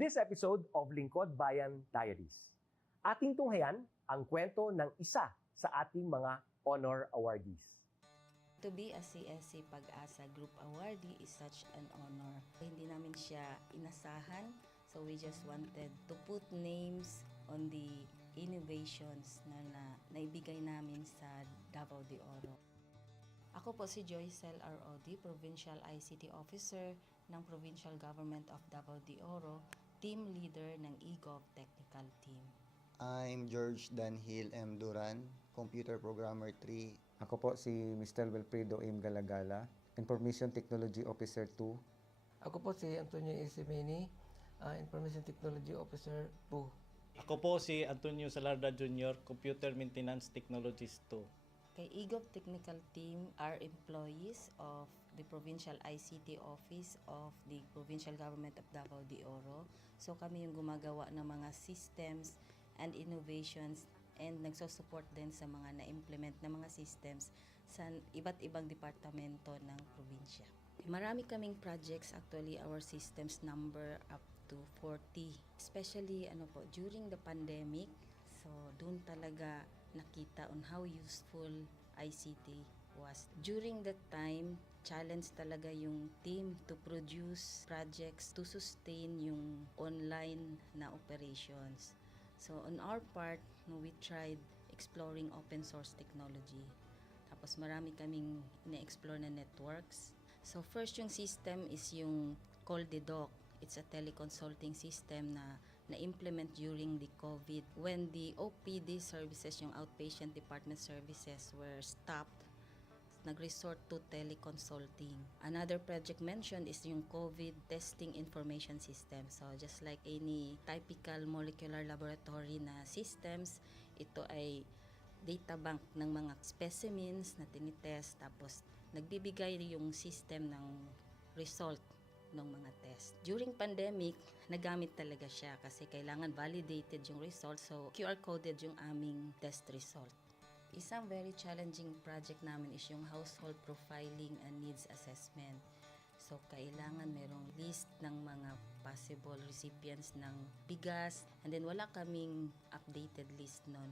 On this episode of Lingkod Bayan Diaries, ating tunghayan ang kwento ng isa sa ating mga honor awardees. To be a CSC Pag-asa Group Awardee is such an honor. Hindi namin siya inasahan, so we just wanted to put names on the innovations na naibigay namin sa Davao de Oro. Ako po si Joycel R.O.D., Provincial ICT Officer ng Provincial Government of Davao de Oro, Team Leader ng eGov Technical Team. I'm George Danhil M. Duran, Computer Programmer 3. Ako po si Mr. Wilfredo M. Galagala, Information Technology Officer 2. Ako po si Antonio Isimeni, Information Technology Officer 2. Ako po si Antonio Salarda Jr., Computer Maintenance Technologist 2. Kay eGov Technical Team are employees of the Provincial ICT Office of the Provincial Government of Davao de Oro. So kami yung gumagawa ng mga systems and innovations and nagsusupport din sa mga na-implement na mga systems sa iba't ibang departamento ng probinsya. Marami kaming projects, actually our systems number up to 40. Especially during the pandemic, so doon talaga nakita on how useful ICT was. During that time, challenge talaga yung team to produce projects to sustain yung online na operations. So on our part, we tried exploring open source technology. Tapos marami kaming ina-explore na networks. So first yung system is yung CallDedoc. It's a teleconsulting system na na-implement during the COVID. When the OPD services, yung outpatient department services were stopped, nag-resort to teleconsulting. Another project mentioned is yung COVID testing information system. So just like any typical molecular laboratory na systems, ito ay data bank ng mga specimens na tinitest, tapos nagbibigay yung system ng result ng mga test. During pandemic, nagamit talaga siya kasi kailangan validated yung result, so QR coded yung aming test result. Isang very challenging project namin is yung household profiling and needs assessment. So kailangan merong list ng mga possible recipients ng bigas, and then wala kaming updated list nun.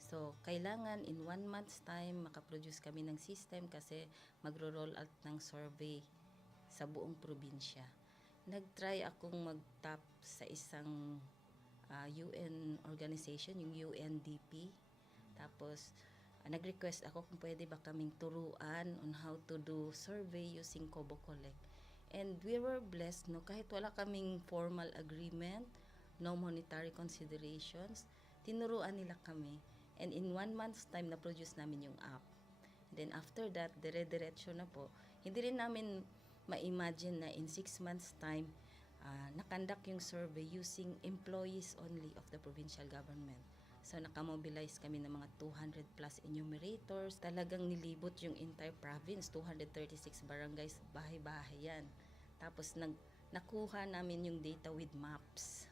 So, kailangan in 1 month's time makaproduce kami ng system kasi magro-roll out ng survey sa buong probinsya. Nag-try akong mag-tap sa isang UN organization, yung UNDP. Tapos, nag-request ako kung pwede ba kaming turuan on how to do survey using Kobo Collect. And we were blessed, kahit wala kaming formal agreement, no monetary considerations, tinuruan nila kami. And in 1 month's time, na-produce namin yung app. And then after that, dire-diretso na po. Hindi rin namin ma-imagine na in 6 months' time, nakandak yung survey using employees only of the provincial government. So nakamobilize kami ng mga 200 plus enumerators. Talagang nilibot yung entire province, 236 barangays, bahay-bahay yan. Tapos nakuha namin yung data with maps.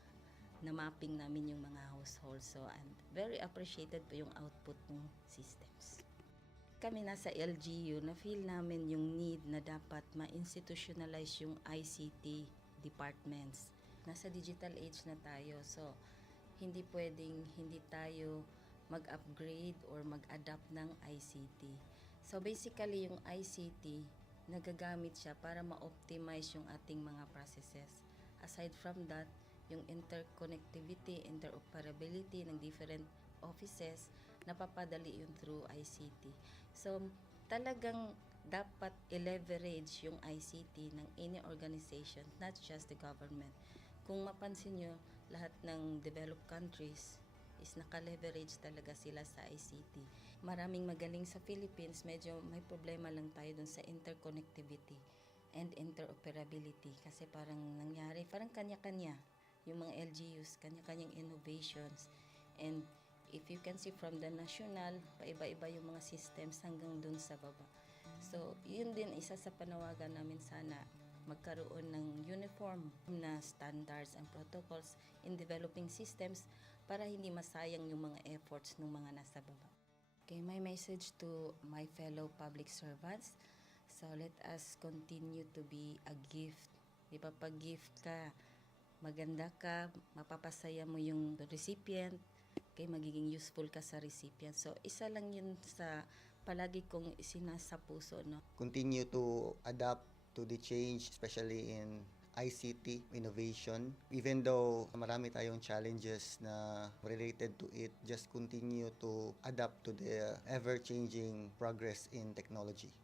Na mapping namin yung mga households. So, and very appreciated po yung output ng systems. Kami nasa LGU, na-feel namin yung need na dapat ma-institutionalize yung ICT departments. Nasa digital age na tayo, so hindi pwedeng hindi tayo mag-upgrade or mag-adapt ng ICT. So basically yung ICT, nagagamit siya para ma-optimize yung ating mga processes. Aside from that, yung interconnectivity, interoperability ng different offices, napapadali yun through ICT. So, talagang dapat i-leverage yung ICT ng any organization, not just the government. Kung mapansin nyo, lahat ng developed countries is naka-leverage talaga sila sa ICT. Maraming magaling sa Philippines, medyo may problema lang tayo dun sa interconnectivity and interoperability kasi parang nangyari, parang kanya-kanya. Yung mga LGUs, kanya-kanyang innovations. And if you can see from the national, paiba-iba yung mga systems hanggang dun sa baba. So, yun din isa sa panawagan namin sana magkaroon ng uniform na standards and protocols in developing systems para hindi masayang yung mga efforts ng mga nasa baba. Okay, my message to my fellow public servants, so let us continue to be a gift. Di ba, pag gift ka, maganda ka, mapapasaya mo yung recipient, kay magiging useful ka sa recipient. So, isa lang yun sa palagi kong isinasa puso, no? Continue to adapt to the change, especially in ICT innovation. Even though marami tayong challenges na related to it, just continue to adapt to the ever-changing progress in technology.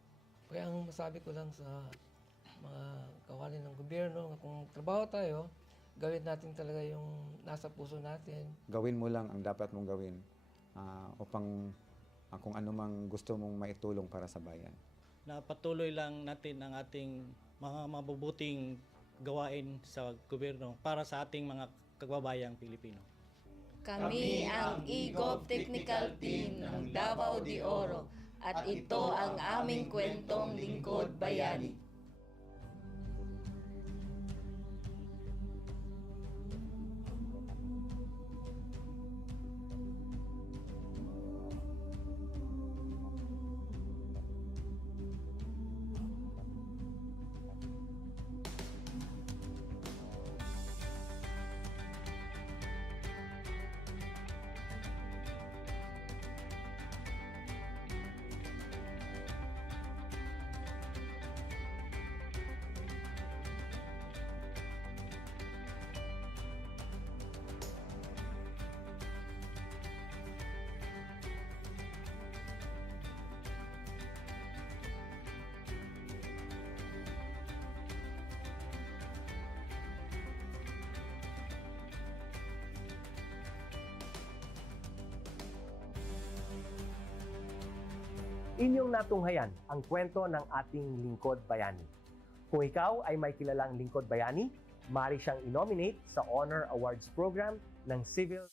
Kaya ang masabi ko lang sa mga kawani ng gobyerno, kung trabaho tayo, gawin natin talaga yung nasa puso natin. Gawin mo lang ang dapat mong gawin upang kung ano mang gusto mong maitulong para sa bayan. Na patuloy lang natin ang ating mga mabubuting gawain sa gobyerno para sa ating mga kababayang Pilipino. Kami ang EGOV Technical Team ng Davao de Oro at ito ang aming kwentong lingkod bayani. Inyong natunghayan ang kwento ng ating lingkod bayani. Kung ikaw ay may kilalang lingkod bayani, maaari siyang i-nominate sa Honor Awards Program ng Civil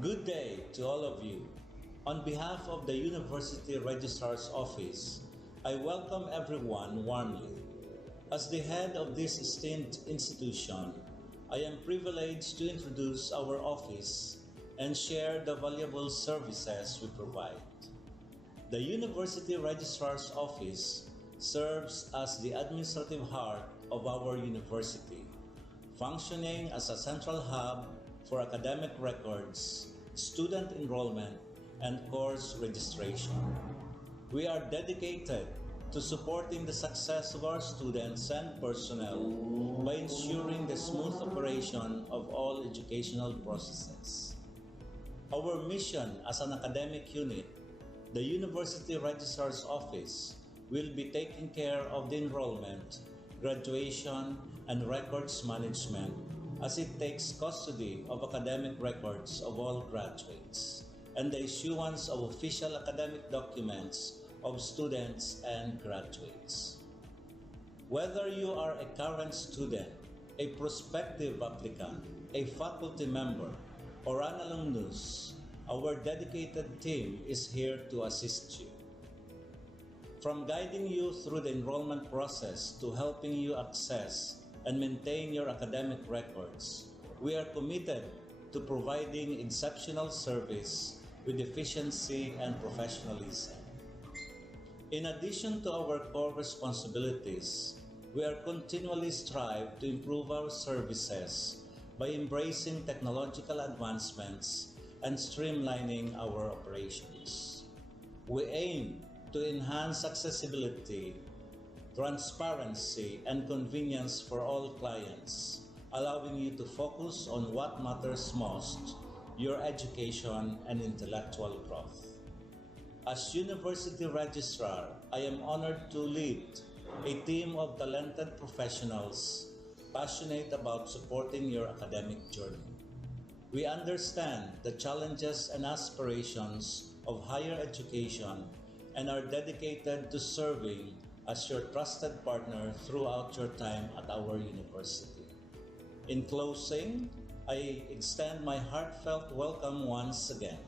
Good day to all of you. On behalf of the University Registrar's Office, I welcome everyone warmly. As the head of this esteemed institution, I am privileged to introduce our office and share the valuable services we provide. The University Registrar's Office serves as the administrative heart of our university, functioning as a central hub for academic records, student enrollment, and course registration. We are dedicated to supporting the success of our students and personnel by ensuring the smooth operation of all educational processes. Our mission as an academic unit, the University Registrar's Office, will be taking care of the enrollment, graduation, and records management as it takes custody of academic records of all graduates and the issuance of official academic documents of students and graduates. Whether you are a current student, a prospective applicant, a faculty member, or an alumnus, our dedicated team is here to assist you. From guiding you through the enrollment process to helping you access and maintain your academic records, we are committed to providing exceptional service with efficiency and professionalism. In addition to our core responsibilities, we are continually strive to improve our services by embracing technological advancements and streamlining our operations. We aim to enhance accessibility, transparency, and convenience for all clients, allowing you to focus on what matters most, your education and intellectual growth. As University Registrar, I am honored to lead a team of talented professionals passionate about supporting your academic journey. We understand the challenges and aspirations of higher education and are dedicated to serving as your trusted partner throughout your time at our university. In closing, I extend my heartfelt welcome once again.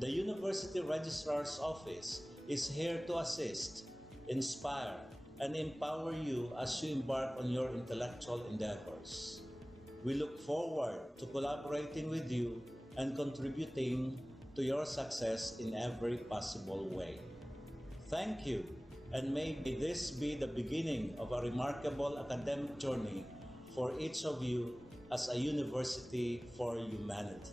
The University Registrar's Office is here to assist, inspire, and empower you as you embark on your intellectual endeavors. We look forward to collaborating with you and contributing to your success in every possible way. Thank you, and may this be the beginning of a remarkable academic journey for each of you as a university for humanity.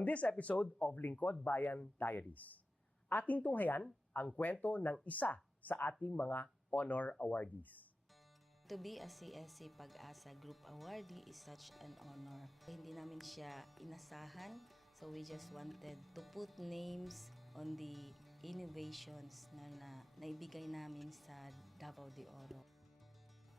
On this episode of Lingkod Bayan Diaries, ating tunghayan ang kwento ng isa sa ating mga honor awardees. To be a CSC Pag-asa Group Awardee is such an honor. Hindi namin siya inasahan, so we just wanted to put names on the innovations na naibigay namin sa Davao de Oro.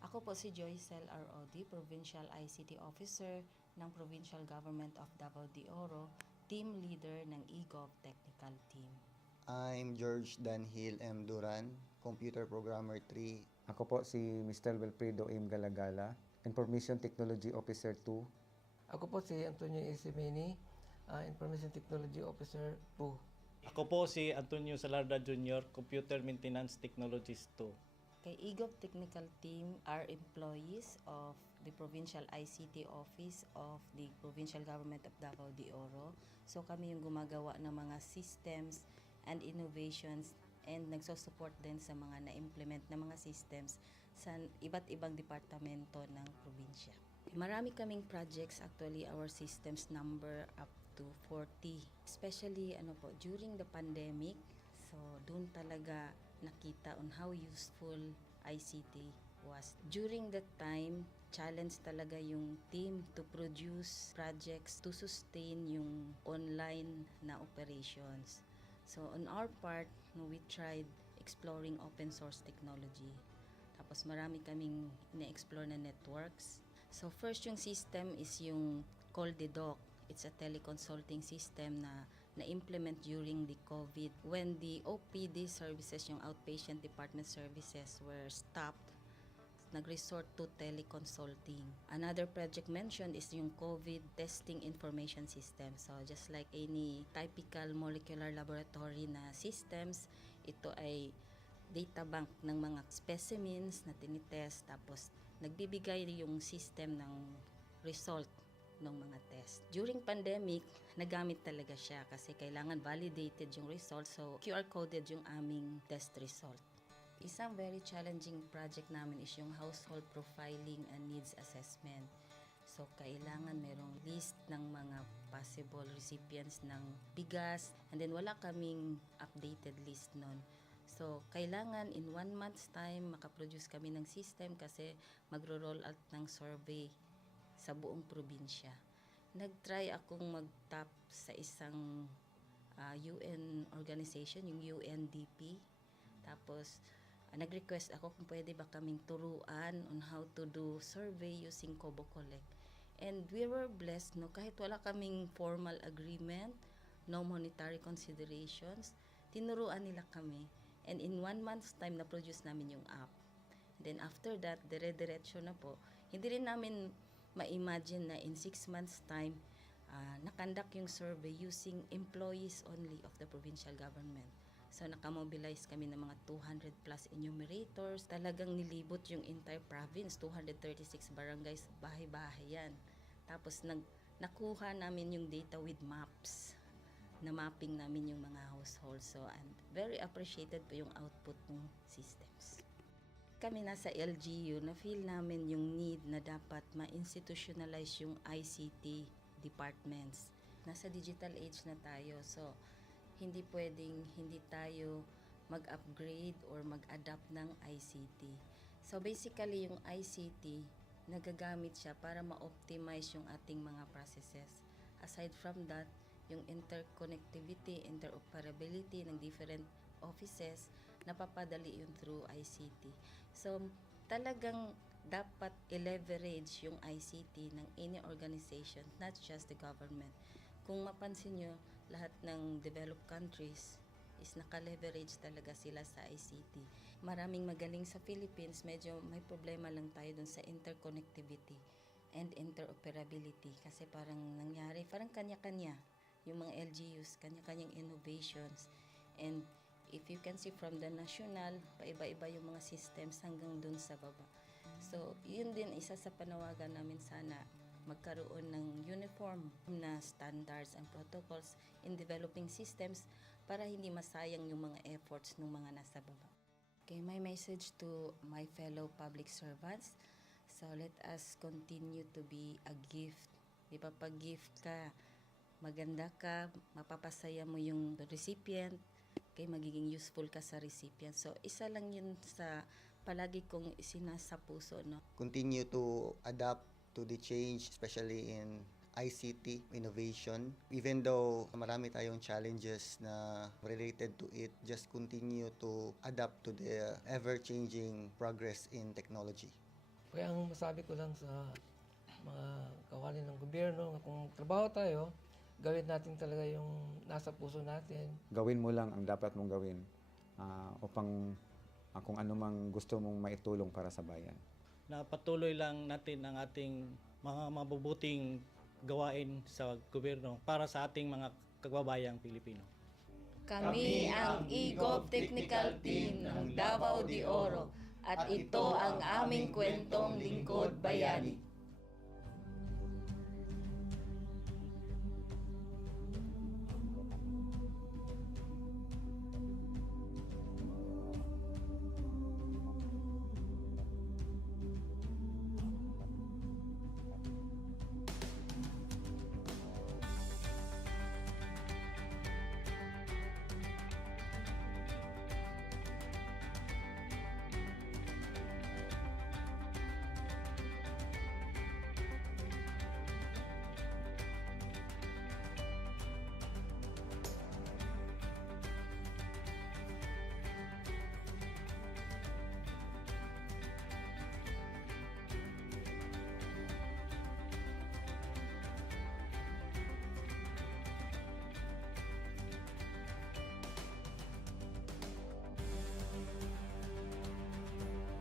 Ako po si Joycel R. Odi, Provincial ICT Officer ng Provincial Government of Davao de Oro, Team Leader ng eGov Technical Team. I'm George Danhil M. Duran, Computer Programmer 3. Ako po si Mr. Wilfredo M. Galagala, Information Technology Officer 2. Ako po si Antonio Isimini, Information Technology Officer 2. Ako po si Antonio Salarda Jr., Computer Maintenance Technologist 2. Kay eGov Technical Team are employees of the Provincial ICT Office of the Provincial Government of Davao de Oro. So kami yung gumagawa ng mga systems and innovations and nagsusupport din sa mga na-implement na mga systems sa iba't ibang departamento ng probinsya. Marami kaming projects, actually our systems number up to 40. Especially during the pandemic, so doon talaga nakita on how useful ICT was. During that time, challenge talaga yung team to produce projects to sustain yung online na operations. So on our part, we tried exploring open source technology. Tapos marami kaming ina-explore na networks. So first yung system is yung CallDedoc. It's a teleconsulting system na na-implement during the COVID when the OPD services, yung outpatient department services were stopped. Nag-resort to teleconsulting. Another project mentioned is yung COVID testing information system. So just like any typical molecular laboratory na systems, ito ay data bank ng mga specimens na tinitest, tapos nagbibigay yung system ng result ng mga test. During pandemic, nagamit talaga siya kasi kailangan validated yung result, so QR coded yung aming test result. Isang very challenging project namin is yung household profiling and needs assessment. So, kailangan merong list ng mga possible recipients ng bigas, and then wala kaming updated list nun. So, kailangan in 1 month's time makaproduce kami ng system kasi magro-roll out ng survey sa buong probinsya. Nag-try akong mag-tap sa isang UN organization, yung UNDP. Tapos, nag-request ako kung pwede ba kaming turuan on how to do survey using Kobo Collect. And we were blessed, kahit wala kaming formal agreement, no monetary considerations, tinuruan nila kami. And in 1 month's time, na-produce namin yung app. And then after that, dire-diretso na po. Hindi rin namin ma-imagine na in 6 months' time, nakandak yung survey using employees only of the provincial government. So, nakamobilize kami ng mga 200 plus enumerators. Talagang nilibot yung entire province, 236 barangays, bahay-bahay yan. Tapos, nakuha namin yung data with maps. Na mapping namin yung mga households. So, and very appreciated po yung output ng systems. Kami nasa LGU, na-feel namin yung need na dapat ma-institutionalize yung ICT departments. Nasa digital age na tayo, so hindi pwedeng hindi tayo mag-upgrade or mag-adapt ng ICT. So basically, yung ICT, nagagamit siya para ma-optimize yung ating mga processes. Aside from that, yung interconnectivity, interoperability ng different offices, napapadali yun through ICT. So talagang dapat i-leverage yung ICT ng any organization, not just the government. Kung mapansin nyo, lahat ng developed countries is naka-leverage talaga sila sa ICT. Maraming magaling sa Philippines, medyo may problema lang tayo dun sa interconnectivity and interoperability kasi parang nangyari, parang kanya-kanya yung mga LGUs, kanya-kanyang innovations. And if you can see from the national, paiba-iba yung mga systems hanggang dun sa baba. So, yun din isa sa panawagan namin, sana magkaroon ng uniform na standards and protocols in developing systems para hindi masayang yung mga efforts ng mga nasa baba. Okay, my message to my fellow public servants, so let us continue to be a gift. Di ba, pag gift ka, maganda ka, mapapasaya mo yung recipient, kay magiging useful ka sa recipient. So, isa lang yun sa palagi kong isinasa puso, no? Continue to adapt to the change, especially in ICT innovation. Even though marami tayong challenges na related to it, just continue to adapt to the ever-changing progress in technology. Kaya ang masabi ko lang sa mga kawani ng gobyerno, kung trabaho tayo, gawin natin talaga yung nasa puso natin. Gawin mo lang ang dapat mong gawin upang kung ano mang gusto mong maitulong para sa bayan. Na patuloy lang natin ang ating mga mabubuting gawain sa gobyerno para sa ating mga kababayang Pilipino. Kami ang EGOV Technical Team ng Davao de Oro at ito ang aming kwentong Lingkod Bayani.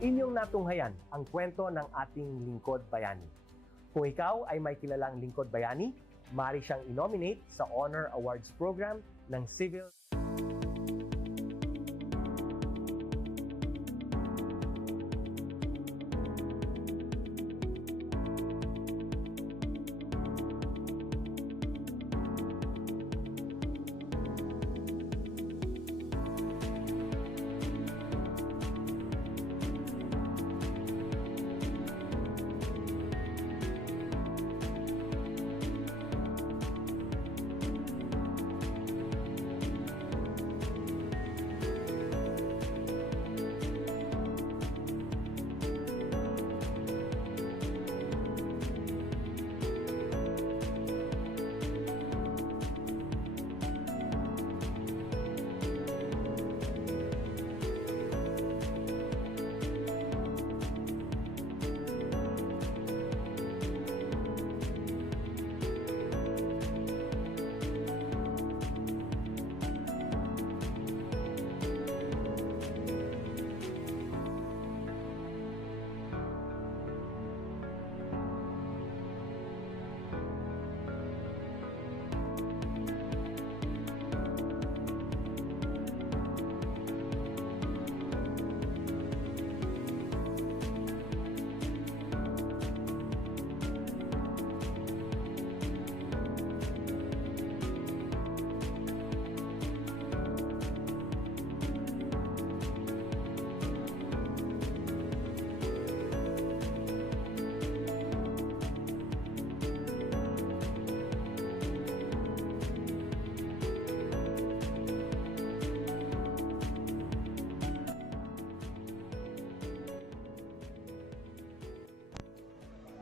Inyong natunghayan ang kwento ng ating lingkod bayani. Kung ikaw ay may kilalang lingkod bayani, maaari siyang i-nominate sa Honor Awards Program ng Civil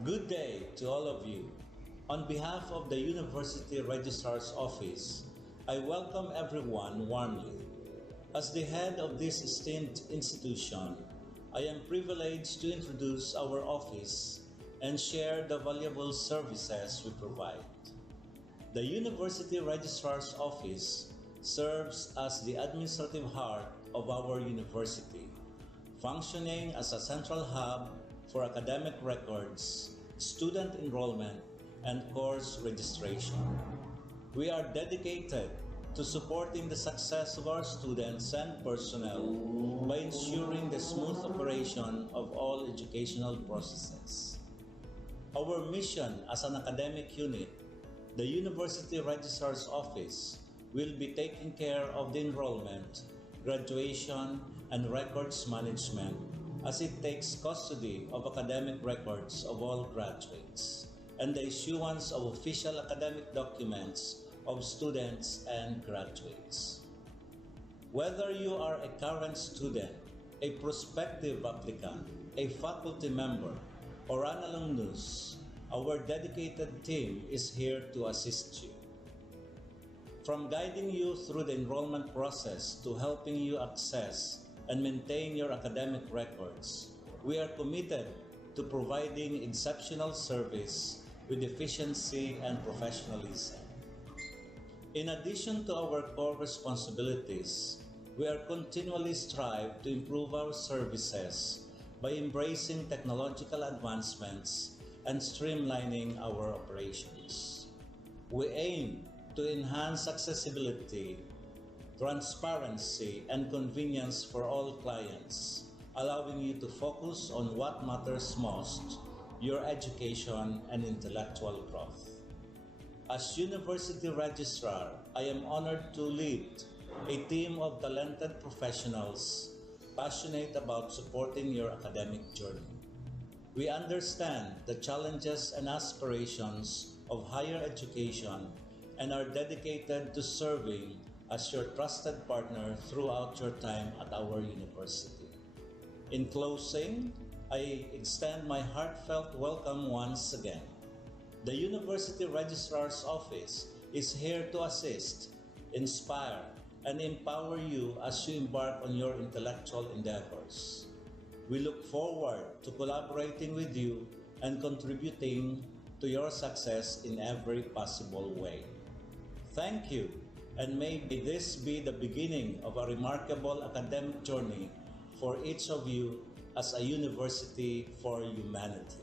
Good day to all of you. On behalf of the University Registrar's Office, I welcome everyone warmly. As the head of this esteemed institution, I am privileged to introduce our office and share the valuable services we provide. The University Registrar's Office serves as the administrative heart of our university, functioning as a central hub for academic records, student enrollment, and course registration. We are dedicated to supporting the success of our students and personnel by ensuring the smooth operation of all educational processes. Our mission as an academic unit, the University Registrar's Office, will be taking care of the enrollment, graduation, and records management as it takes custody of academic records of all graduates and the issuance of official academic documents of students and graduates. Whether you are a current student, a prospective applicant, a faculty member, or an alumnus, our dedicated team is here to assist you. From guiding you through the enrollment process to helping you access and maintain your academic records, we are committed to providing exceptional service with efficiency and professionalism. In addition to our core responsibilities, we are continually strive to improve our services by embracing technological advancements and streamlining our operations. We aim to enhance accessibility, transparency, and convenience for all clients, allowing you to focus on what matters most, your education and intellectual growth. As University Registrar, I am honored to lead a team of talented professionals passionate about supporting your academic journey. We understand the challenges and aspirations of higher education and are dedicated to serving as your trusted partner throughout your time at our university. In closing, I extend my heartfelt welcome once again. The University Registrar's Office is here to assist, inspire, and empower you as you embark on your intellectual endeavors. We look forward to collaborating with you and contributing to your success in every possible way. Thank you, and may this be the beginning of a remarkable academic journey for each of you as a university for humanity.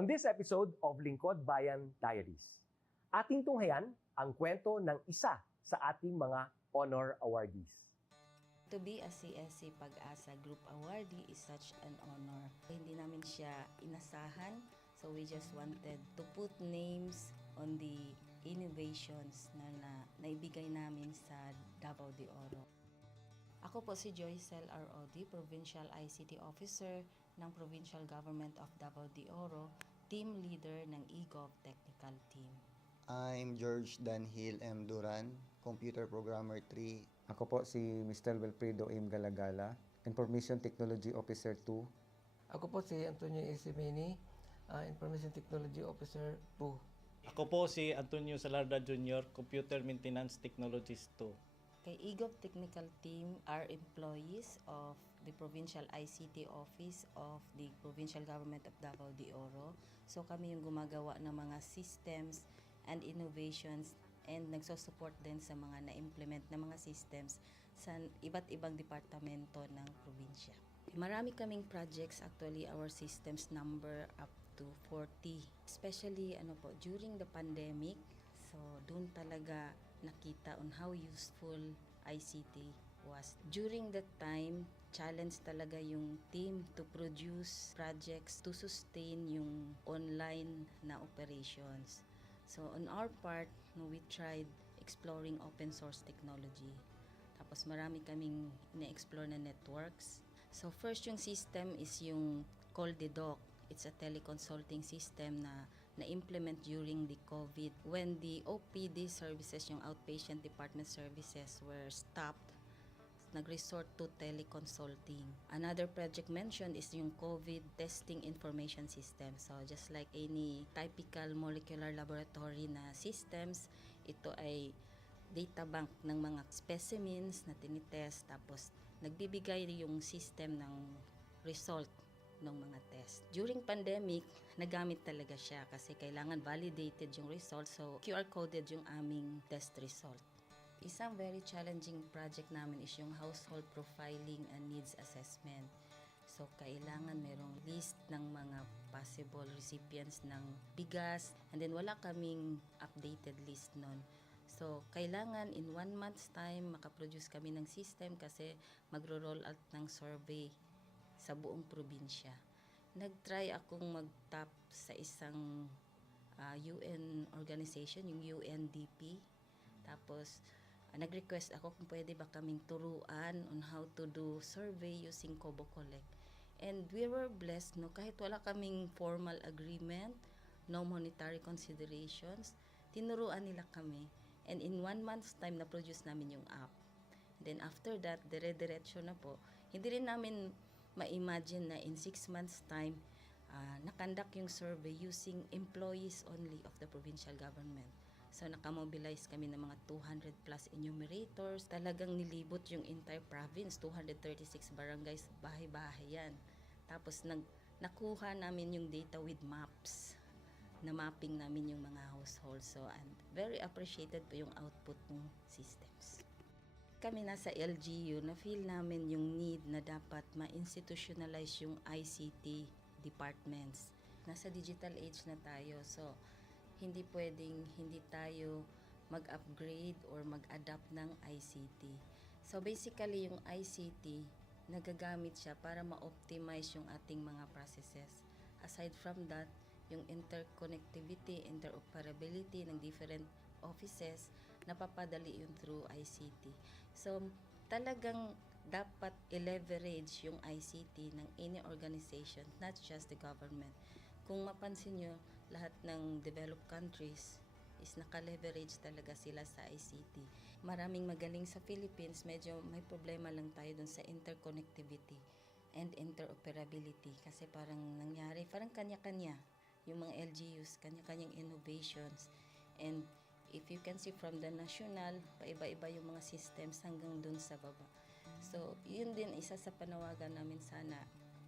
On this episode of Lingkod Bayan Diaries, ating tunghayan ang kwento ng isa sa ating mga honor awardees. To be a CSC Pag-asa Group Awardee is such an honor. Hindi namin siya inasahan, so we just wanted to put names on the innovations na naibigay namin sa Davao de Oro. Ako po si Joycel R. Odi, Provincial ICT Officer ng Provincial Government of Davao de Oro, Team Leader ng eGov Technical Team. I'm George Danhil M. Duran, Computer Programmer 3. Ako po si Mr. Wilfredo M. Galagala, Information Technology Officer 2. Ako po si Antonio Isimeni, Information Technology Officer 2. Ako po si Antonio Salarda Jr., Computer Maintenance Technologist 2. Kay eGov Technical Team are employees of the Provincial ICT Office of the Provincial Government of Davao de Oro. So kami yung gumagawa ng mga systems and innovations and nagsusupport din sa mga na-implement na mga systems sa iba't ibang departamento ng probinsya. Marami kaming projects, actually our systems number up to 40. Especially during the pandemic, so doon talaga nakita on how useful ICT was. During that time, challenge talaga yung team to produce projects to sustain yung online na operations. So on our part, we tried exploring open source technology. Tapos marami kaming ina-explore na networks. So first yung system is yung CallDedoc. It's a teleconsulting system na na-implement during the COVID when the OPD services, yung outpatient department services, were stopped. Nag-resort to teleconsulting. Another project mentioned is yung COVID testing information system. So just like any typical molecular laboratory na systems, ito ay data bank ng mga specimens na tinitest, tapos nagbibigay yung system ng result ng mga test. During pandemic, nagamit talaga siya kasi kailangan validated yung result, so QR coded yung aming test result. Isang very challenging project namin is yung household profiling and needs assessment. So, kailangan merong list ng mga possible recipients ng bigas, and then wala kaming updated list nun. So, kailangan in 1 month's time makaproduce kami ng system kasi magro-roll out ng survey sa buong probinsya. Nag-try akong mag-tap sa isang UN organization, yung UNDP. Tapos, nag-request ako kung pwede ba kaming turuan on how to do survey using Kobo Collect. And we were blessed, kahit wala kaming formal agreement, no monetary considerations, tinuruan nila kami. And in 1 month's time, na-produce namin yung app. Then after that, dire-diretso na po. Hindi rin namin ma-imagine na in 6 months' time, nakandak yung survey using employees only of the provincial government. So, nakamobilize kami ng mga 200 plus enumerators. Talagang nilibot yung entire province, 236 barangays, bahay-bahay yan. Tapos, nakuha namin yung data with maps. Na mapping namin yung mga households. So, and very appreciated po yung output ng systems. Kami nasa LGU, na-feel namin yung need na dapat ma-institutionalize yung ICT departments. Nasa digital age na tayo, so hindi pwedeng hindi tayo mag-upgrade or mag-adapt ng ICT. So basically, yung ICT, nagagamit siya para ma-optimize yung ating mga processes. Aside from that, yung interconnectivity, interoperability ng different offices, napapadali yun through ICT. So talagang dapat i-leverage yung ICT ng any organization, not just the government. Kung mapansin nyo, lahat ng developed countries is naka-leverage talaga sila sa ICT. Maraming magaling sa Philippines, medyo may problema lang tayo dun sa interconnectivity and interoperability kasi parang nangyari, parang kanya-kanya yung mga LGUs, kanya-kanyang innovations. And if you can see from the national, paiba-iba yung mga systems hanggang dun sa baba. So, yun din isa sa panawagan namin sana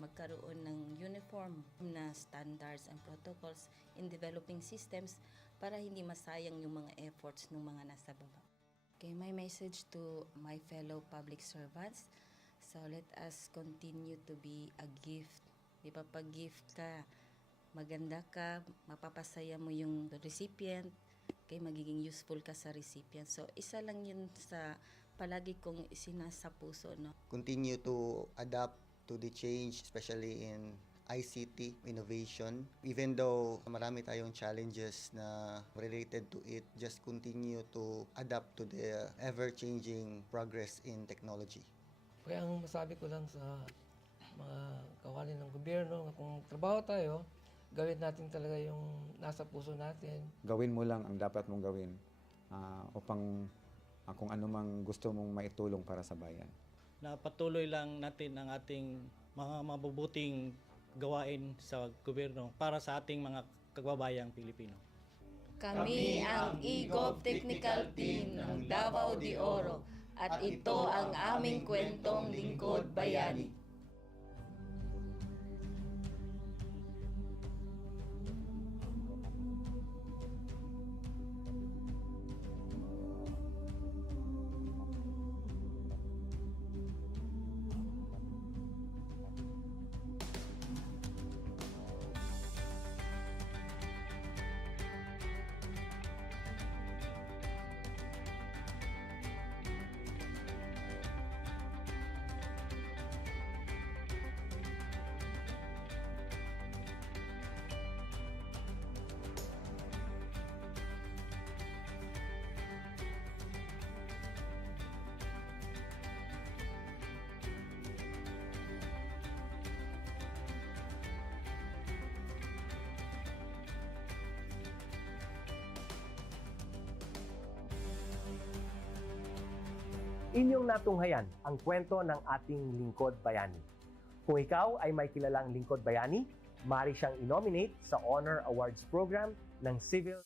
magkaroon ng uniform na standards and protocols in developing systems para hindi masayang yung mga efforts ng mga nasa baba. Okay, my message to my fellow public servants, so let us continue to be a gift. Di ba, pag gift ka, maganda ka, mapapasaya mo yung recipient, kay magiging useful ka sa recipient. So, isa lang yun sa palagi kong isinasa puso, no? Continue to adapt to the change, especially in ICT innovation. Even though marami tayong challenges na related to it, just continue to adapt to the ever-changing progress in technology. Kaya ang masabi ko lang sa mga kawani ng gobyerno, kung trabaho tayo, gawin natin talaga yung nasa puso natin. Gawin mo lang ang dapat mong gawin upang kung ano mang gusto mong maitulong para sa bayan. Na patuloy lang natin ang ating mga mabubuting gawain sa gobyerno para sa ating mga kababayang Pilipino. Kami ang EGOV Technical Team ng Davao de Oro at ito ang aming kwentong Lingkod Bayani. Inyong natunghayan ang kwento ng ating lingkod bayani. Kung ikaw ay may kilalang lingkod bayani, maaari siyang i-nominate sa Honor Awards Program ng Civil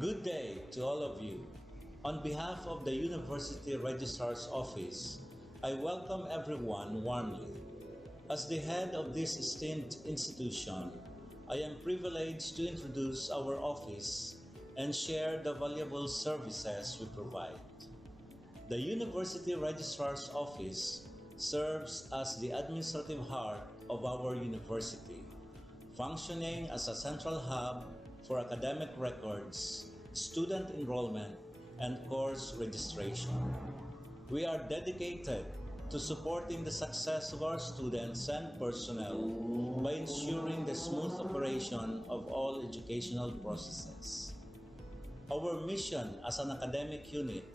Good day to all of you. On behalf of the University Registrar's Office, I welcome everyone warmly. As the head of this esteemed institution, I am privileged to introduce our office and share the valuable services we provide. The University Registrar's Office serves as the administrative heart of our university, functioning as a central hub for academic records, student enrollment, and course registration. We are dedicated to supporting the success of our students and personnel by ensuring the smooth operation of all educational processes. Our mission as an academic unit,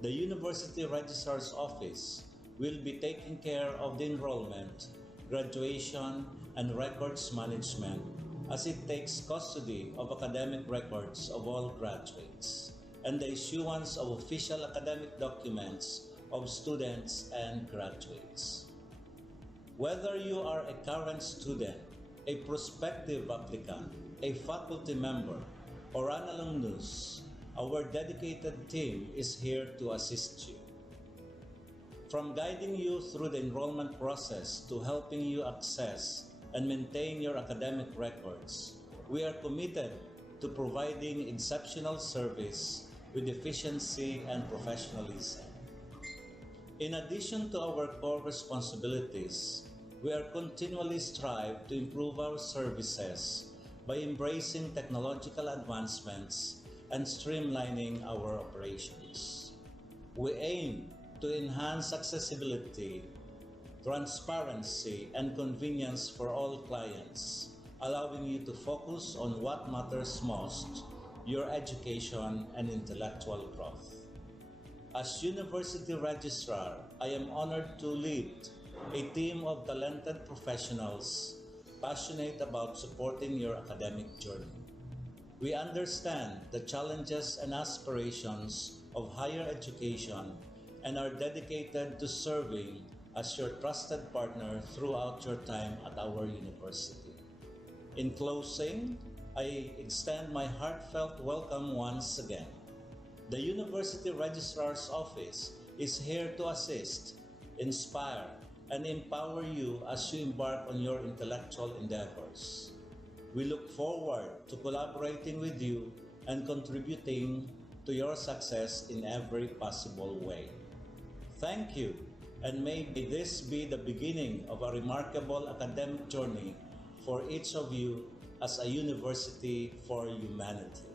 the University Registrar's Office, will be taking care of the enrollment, graduation, and records management as it takes custody of academic records of all graduates and the issuance of official academic documents of students and graduates. Whether you are a current student, a prospective applicant, a faculty member, or an alumnus, our dedicated team is here to assist you. From guiding you through the enrollment process to helping you access and maintain your academic records, we are committed to providing exceptional service with efficiency and professionalism. In addition to our core responsibilities, we are continually strive to improve our services by embracing technological advancements and streamlining our operations. We aim to enhance accessibility, transparency, and convenience for all clients, allowing you to focus on what matters most, your education and intellectual growth. As University Registrar, I am honored to lead a team of talented professionals passionate about supporting your academic journey. We understand the challenges and aspirations of higher education and are dedicated to serving as your trusted partner throughout your time at our university. In closing, I extend my heartfelt welcome once again. The University Registrar's Office is here to assist, inspire, and empower you as you embark on your intellectual endeavors. We look forward to collaborating with you and contributing to your success in every possible way. Thank you, and may this be the beginning of a remarkable academic journey for each of you as a university for humanity.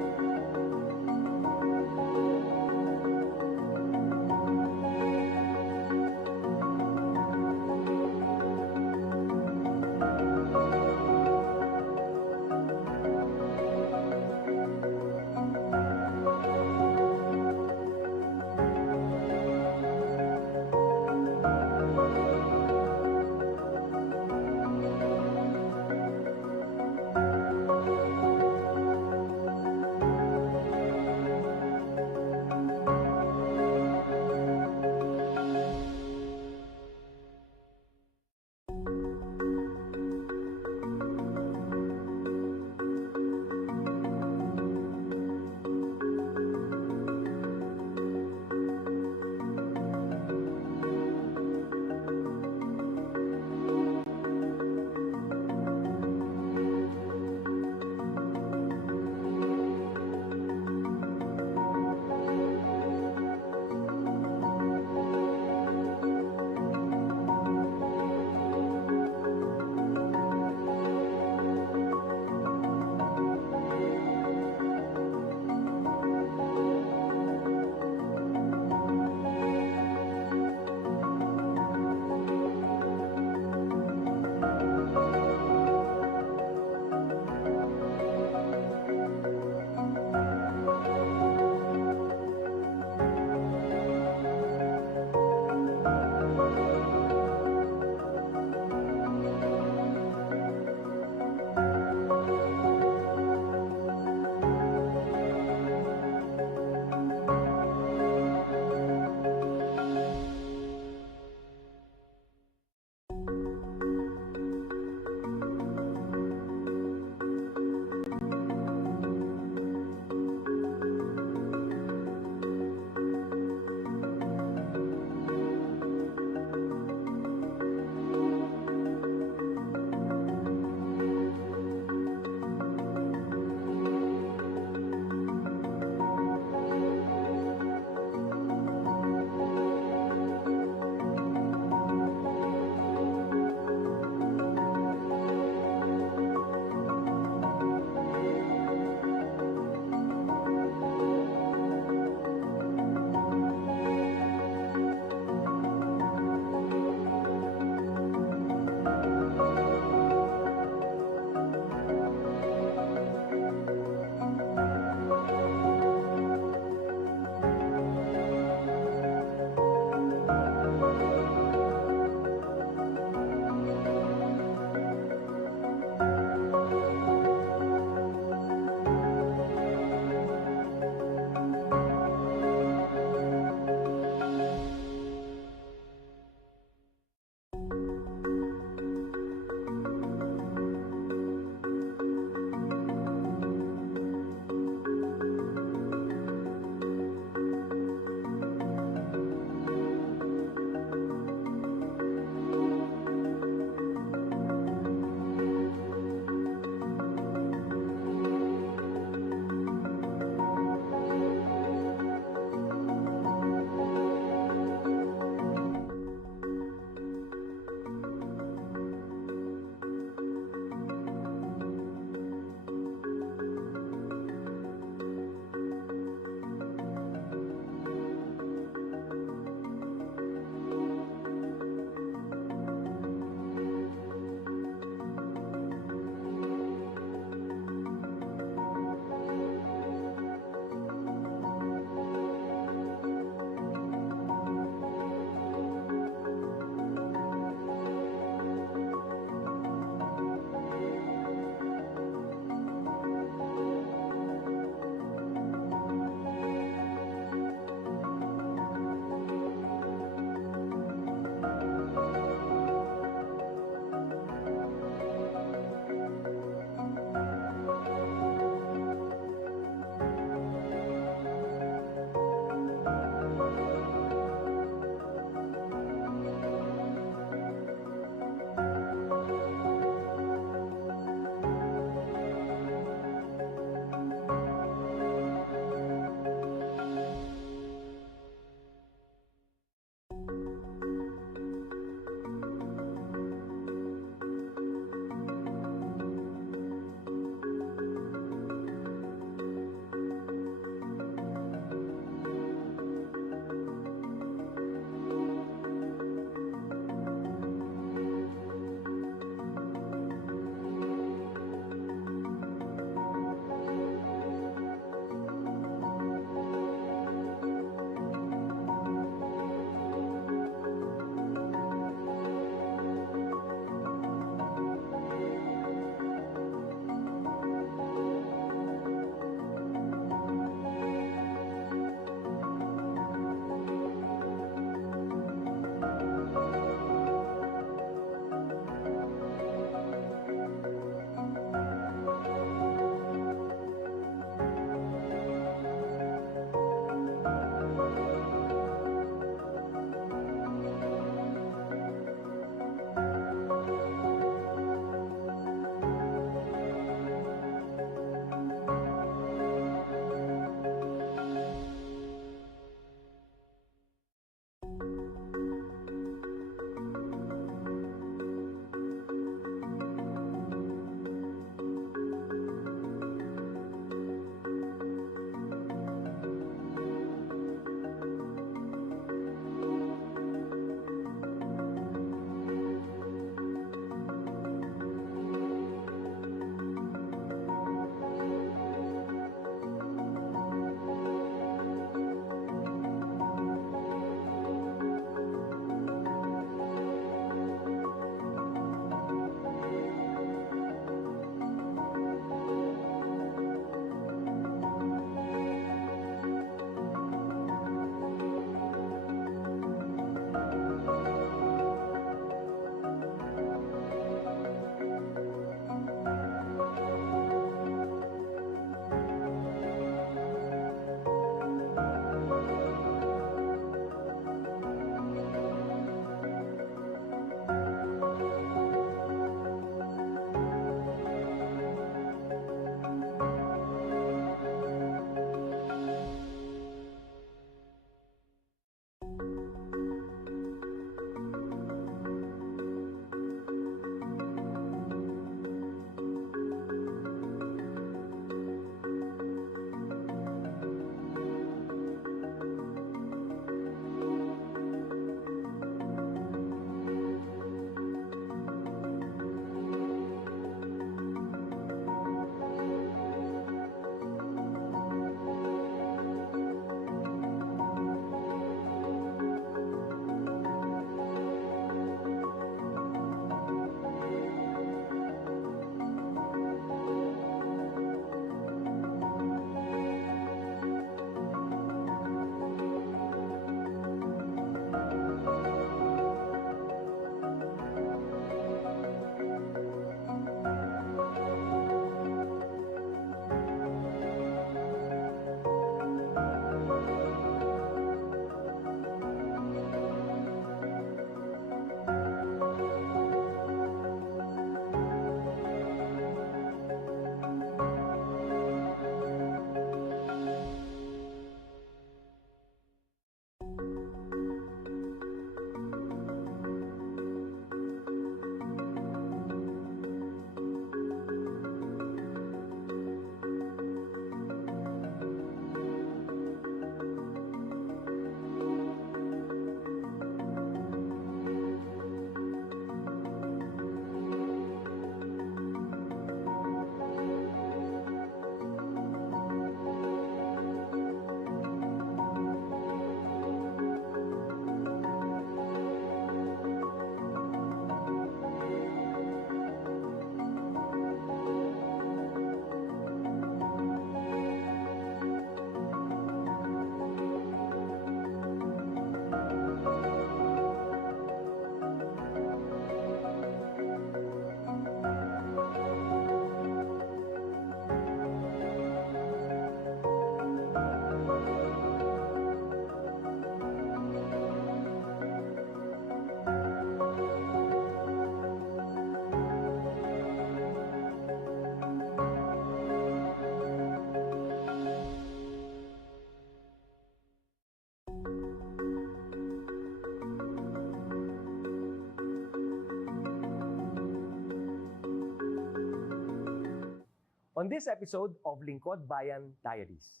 On this episode of Lingkod Bayan Diaries,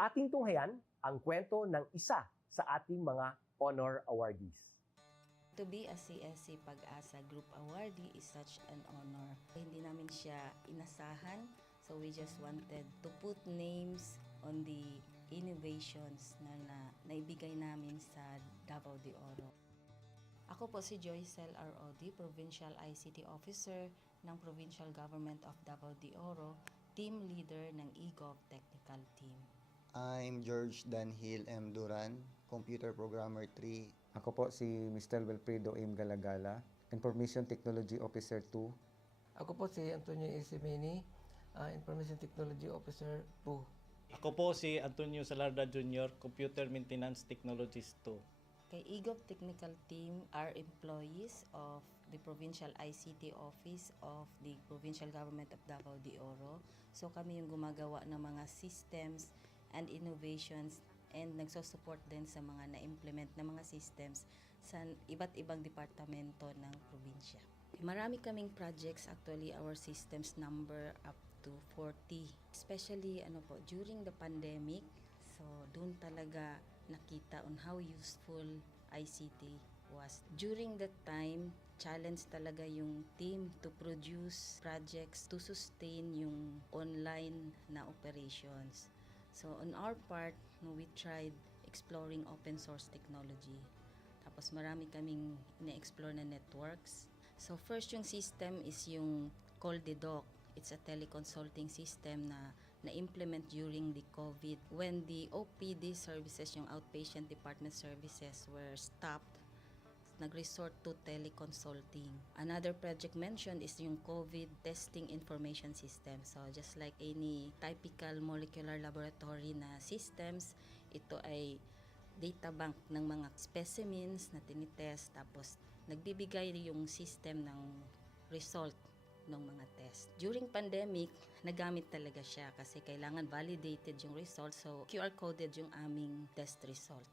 ating tunghayan ang kwento ng isa sa ating mga honor awardees. To be a CSC Pag-asa Group Awardee is such an honor. Hindi namin siya inasahan, so we just wanted to put names on the innovations na naibigay namin sa Davao de Oro. Ako po si Joycel R. Odi, Provincial ICT Officer ng Provincial Government of Davao de Oro, Team Leader ng eGov Technical Team. I'm George Danhil M. Duran, Computer Programmer 3. Ako po si Mr. Wilfredo M. Galagala, Information Technology Officer 2. Ako po si Antonio Isimini, Information Technology Officer 2. Ako po si Antonio Salarda Jr., Computer Maintenance Technologist 2. Kay eGov Technical Team are employees of the Provincial ICT Office of the Provincial Government of Davao de Oro. So kami yung gumagawa ng mga systems and innovations and nagsusupport din sa mga na-implement na mga systems sa iba't ibang departamento ng probinsya. Marami kaming projects, actually our systems number up to 40. Especially during the pandemic, so doon talaga nakita on how useful ICT was. During that time, challenge talaga yung team to produce projects to sustain yung online na operations. So on our part, we tried exploring open source technology. Tapos marami kaming ina-explore na networks. So first yung system is yung CallDedoc. It's a teleconsulting system na na-implement during the COVID when the OPD services, yung outpatient department services were stopped. Nag-resort to teleconsulting. Another project mentioned is yung COVID testing information system. So just like any typical molecular laboratory na systems, ito ay data bank ng mga specimens na tinitest, tapos nagbibigay yung system ng result ng mga test. During pandemic, nagamit talaga siya kasi kailangan validated yung result, so QR coded yung aming test result.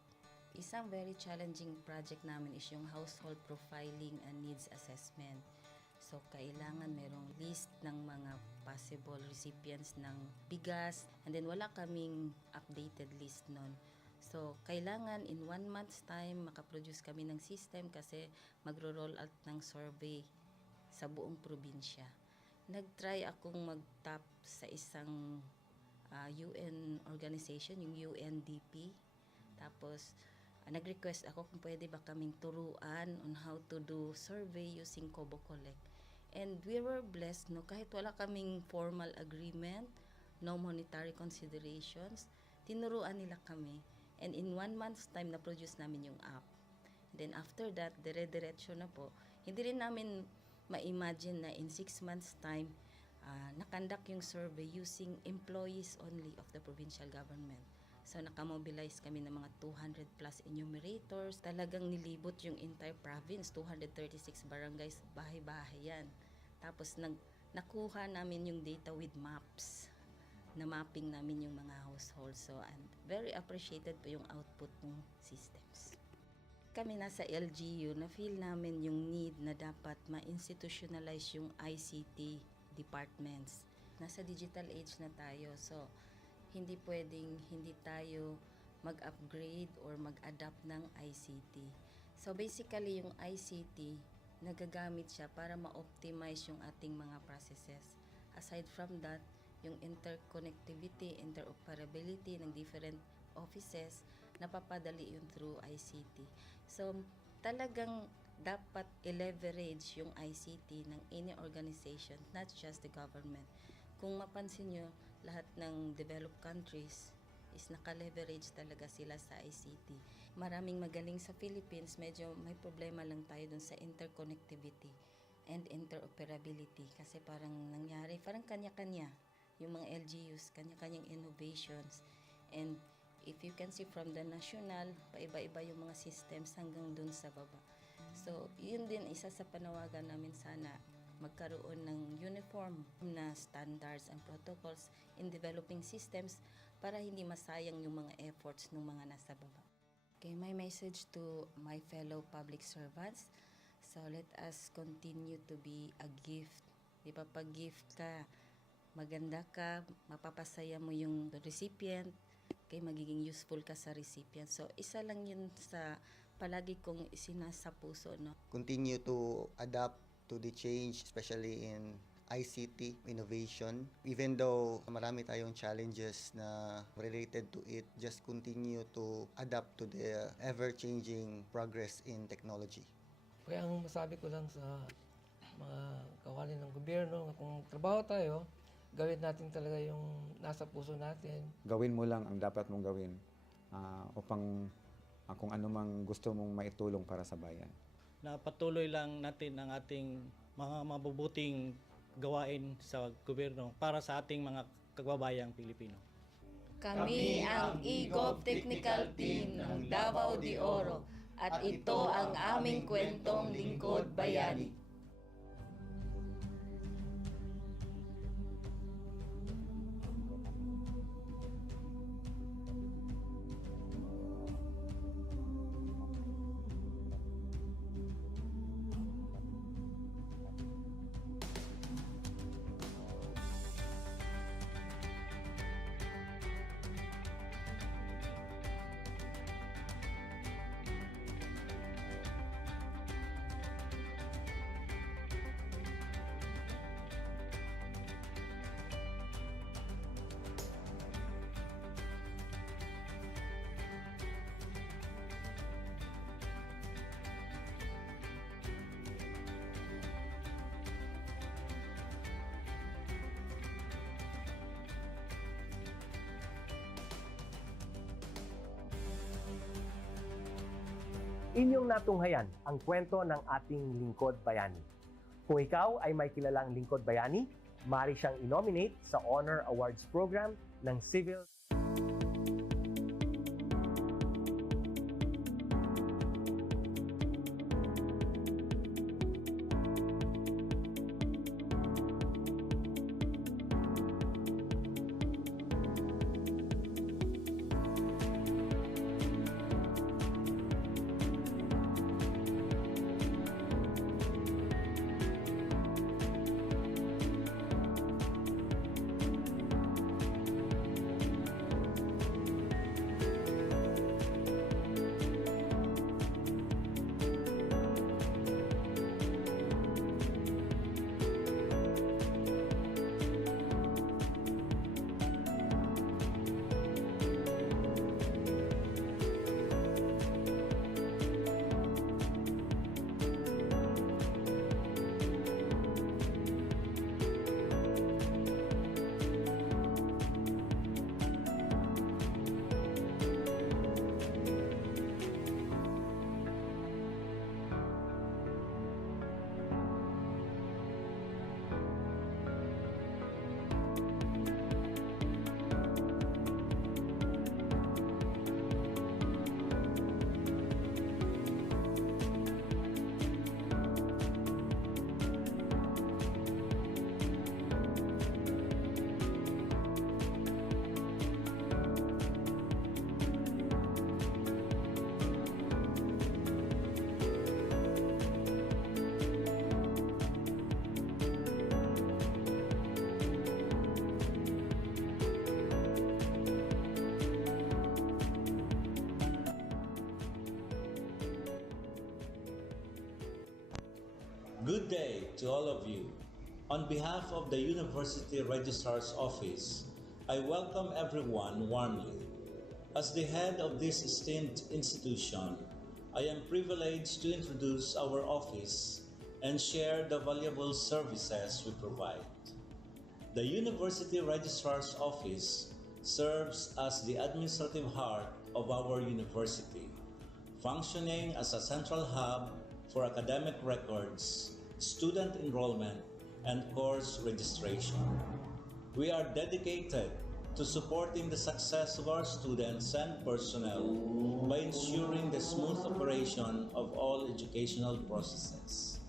Isang very challenging project namin is yung household profiling and needs assessment. So kailangan merong list ng mga possible recipients ng bigas, and then wala kaming updated list nun. So kailangan in 1 month's time makaproduce kami ng system kasi magro-roll out ng survey sa buong probinsya. Nag-try akong mag-tap sa isang UN organization, yung UNDP. Tapos nag-request ako kung pwede ba kaming turuan on how to do survey using Kobo Collect. And we were blessed, kahit wala kaming formal agreement, no monetary considerations, tinuruan nila kami. And in 1 month's time, na-produce namin yung app. Then after that, dire-diretso na po. Hindi rin namin ma-imagine na in 6 months' time, nakandak yung survey using employees only of the provincial government. So nakamobilize kami ng mga 200 plus enumerators. Talagang nilibot yung entire province, 236 barangays, bahay-bahay yan. Tapos nakuha namin yung data with maps. Na mapping namin yung mga households. So and very appreciated po yung output ng systems. Kami nasa LGU, na-feel namin yung need na dapat ma-institutionalize yung ICT departments. Nasa digital age na tayo, so hindi pwedeng hindi tayo mag-upgrade or mag-adapt ng ICT. So basically yung ICT, nagagamit siya para ma-optimize yung ating mga processes. Aside from that, yung interconnectivity, interoperability ng different offices, napapadali yun through ICT. So, talagang dapat i-leverage yung ICT ng any organization, not just the government. Kung mapansin nyo, lahat ng developed countries is naka-leverage talaga sila sa ICT. Maraming magaling sa Philippines, medyo may problema lang tayo dun sa interconnectivity and interoperability kasi parang nangyari, parang kanya-kanya yung mga LGUs, kanya-kanyang innovations. And if you can see from the national, paiba-iba yung mga systems hanggang dun sa baba. So, yun din isa sa panawagan namin, sana magkaroon ng uniform na standards and protocols in developing systems para hindi masayang yung mga efforts ng mga nasa baba. Okay, my message to my fellow public servants, so let us continue to be a gift. Di ba, pag gift ka, maganda ka, mapapasaya mo yung recipient, kay magiging useful ka sa recipient. So, isa lang yun sa palagi kong isinasa puso, no? Continue to adapt to the change, especially in ICT innovation. Even though marami tayong challenges na related to it, just continue to adapt to the ever-changing progress in technology. Kaya ang masabi ko lang sa mga kawani ng gobyerno, kung trabaho tayo, gawin natin talaga yung nasa puso natin. Gawin mo lang ang dapat mong gawin upang kung ano mang gusto mong maitulong para sa bayan. Na patuloy lang natin ang ating mga mabubuting gawain sa gobyerno para sa ating mga kababayang Pilipino. Kami ang EGOV Technical Team ng Davao de Oro at ito ang aming kwentong Lingkod Bayani. Inyong natunghayan ang kwento ng ating lingkod bayani. Kung ikaw ay may kilalang lingkod bayani, maaari siyang i-nominate sa Honor Awards Program ng Civil Good day to all of you. On behalf of the University Registrar's Office, I welcome everyone warmly. As the head of this esteemed institution, I am privileged to introduce our office and share the valuable services we provide. The University Registrar's Office serves as the administrative heart of our university, functioning as a central hub for academic records, student enrollment, and course registration. We are dedicated to supporting the success of our students and personnel by ensuring the smooth operation of all educational processes.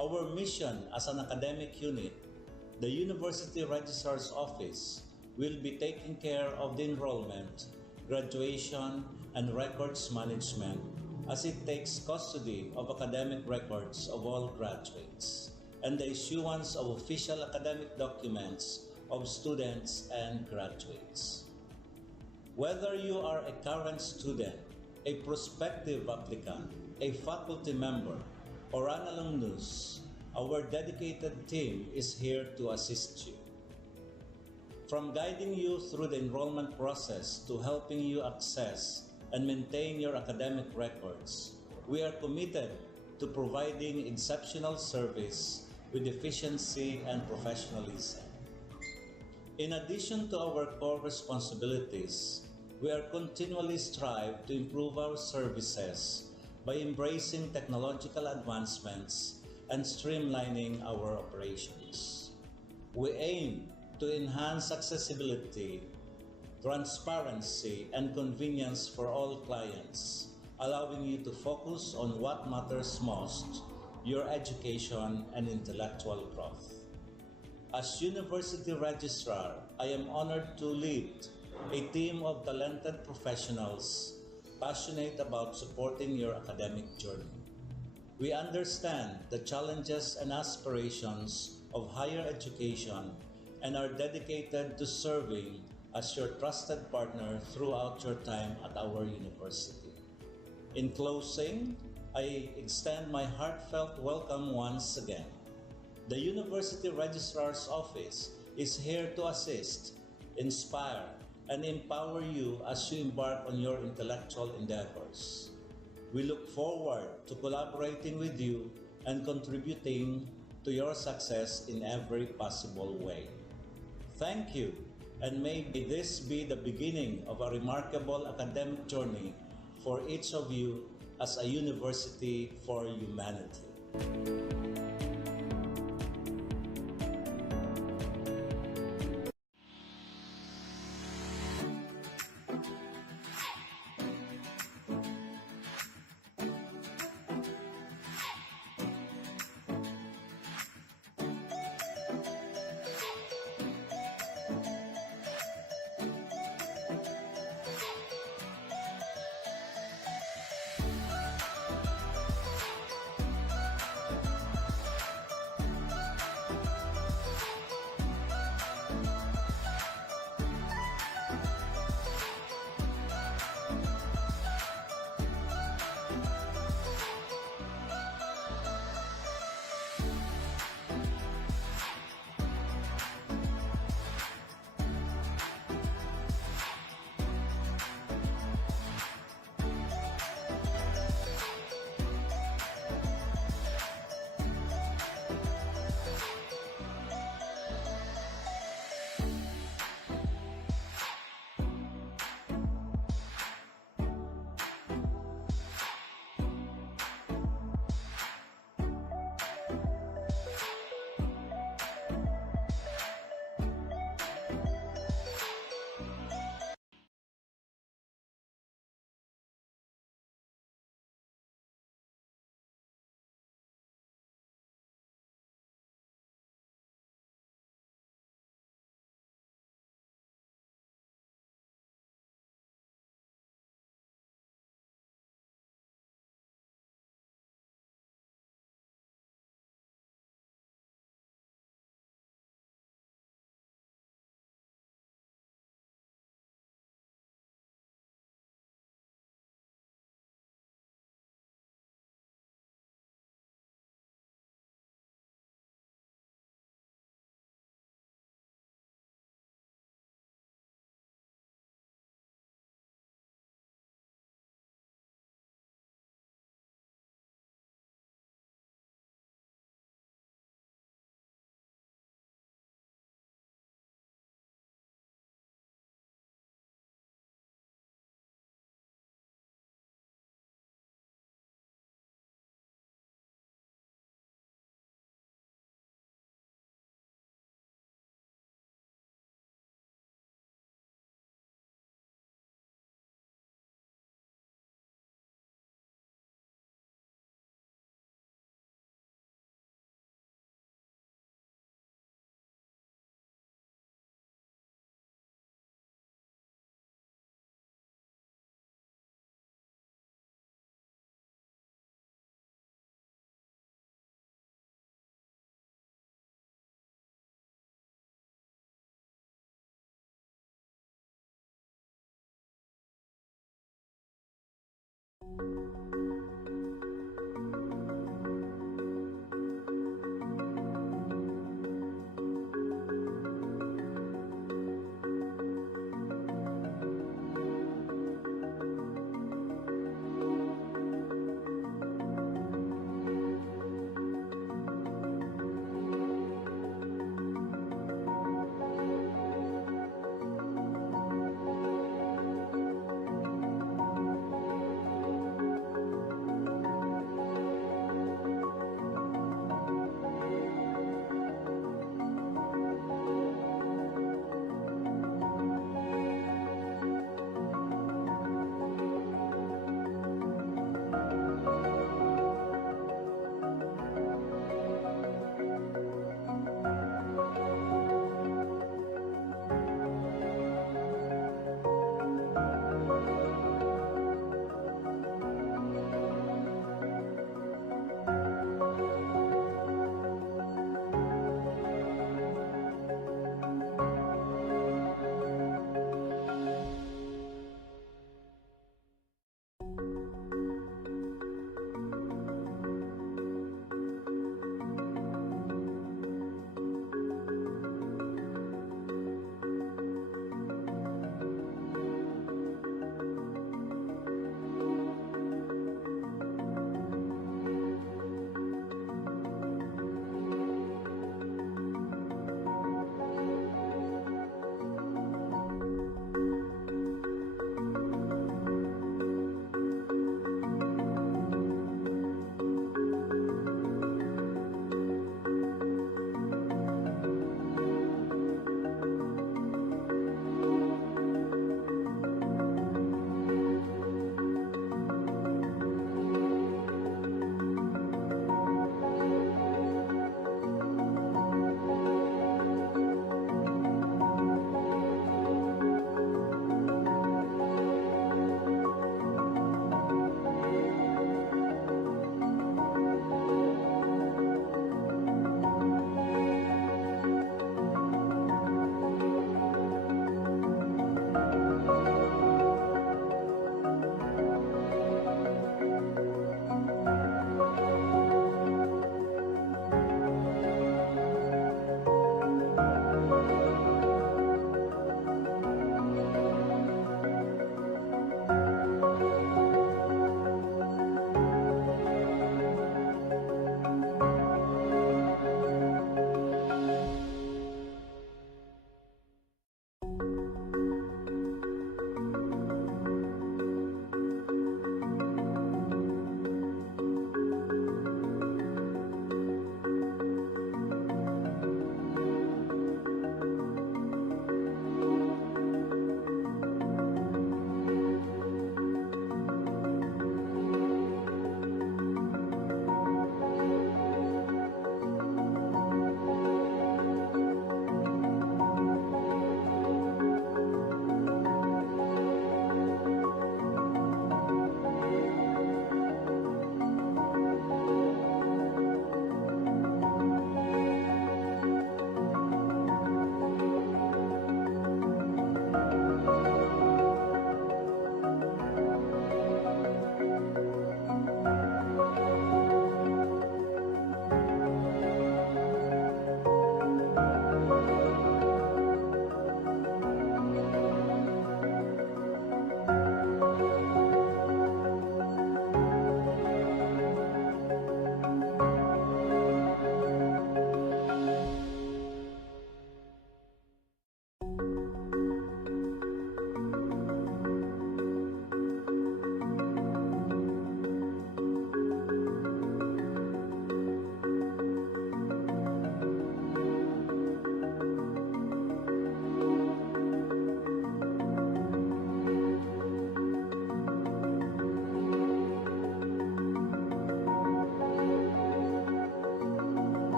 Our mission as an academic unit, the University Registrar's Office, will be taking care of the enrollment, graduation, and records management as it takes custody of academic records of all graduates and the issuance of official academic documents of students and graduates. Whether you are a current student, a prospective applicant, a faculty member, or an alumnus, our dedicated team is here to assist you. From guiding you through the enrollment process to helping you access and maintain your academic records, we are committed to providing exceptional service with efficiency and professionalism. In addition to our core responsibilities, we are continually strive to improve our services by embracing technological advancements and streamlining our operations. We aim to enhance accessibility, transparency, and convenience for all clients, allowing you to focus on what matters most, your education and intellectual growth. As University Registrar, I am honored to lead a team of talented professionals passionate about supporting your academic journey. We understand the challenges and aspirations of higher education and are dedicated to serving as your trusted partner throughout your time at our university. In closing, I extend my heartfelt welcome once again. The University Registrar's Office is here to assist, inspire, and empower you as you embark on your intellectual endeavors. We look forward to collaborating with you and contributing to your success in every possible way. Thank you, and may this be the beginning of a remarkable academic journey for each of you as a university for humanity.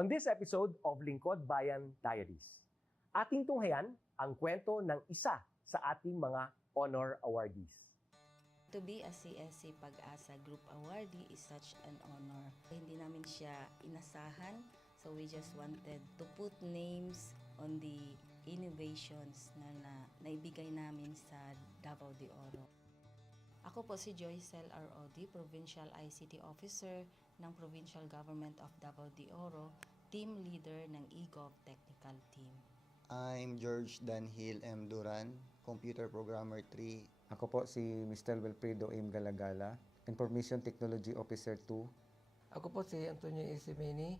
On this episode of Lingkod Bayan Diaries, ating tunghayan ang kwento ng isa sa ating mga honor awardees. To be a CSC Pag-asa Group Awardee is such an honor. Hindi namin siya inasahan, so we just wanted to put names on the innovations na naibigay namin sa Davao de Oro. Ako po si Joycel R.O.D., Provincial ICT Officer ng Provincial Government of Davao de Oro, Team Leader ng eGov Technical Team. I'm George Danhil M. Duran, Computer Programmer 3. Ako po si Mr. Wilfredo M. Galagala, Information Technology Officer 2. Ako po si Antonio Isimeni,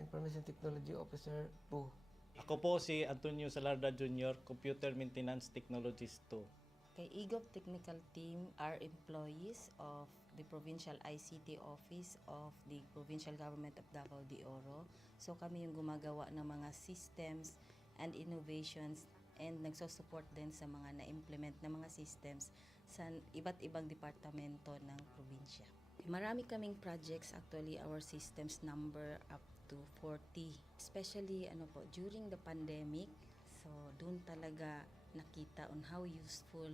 Information Technology Officer 2. Ako po si Antonio Salarda Jr., Computer Maintenance Technologist 2. Kay eGov Technical Team are employees of the Provincial ICT Office of the Provincial Government of Davao de Oro. So kami yung gumagawa ng mga systems and innovations and nagsusupport din sa mga na-implement na mga systems sa iba't ibang departamento ng probinsya. Marami kaming projects, actually our systems number up to 40. Especially during the pandemic, so doon talaga nakita on how useful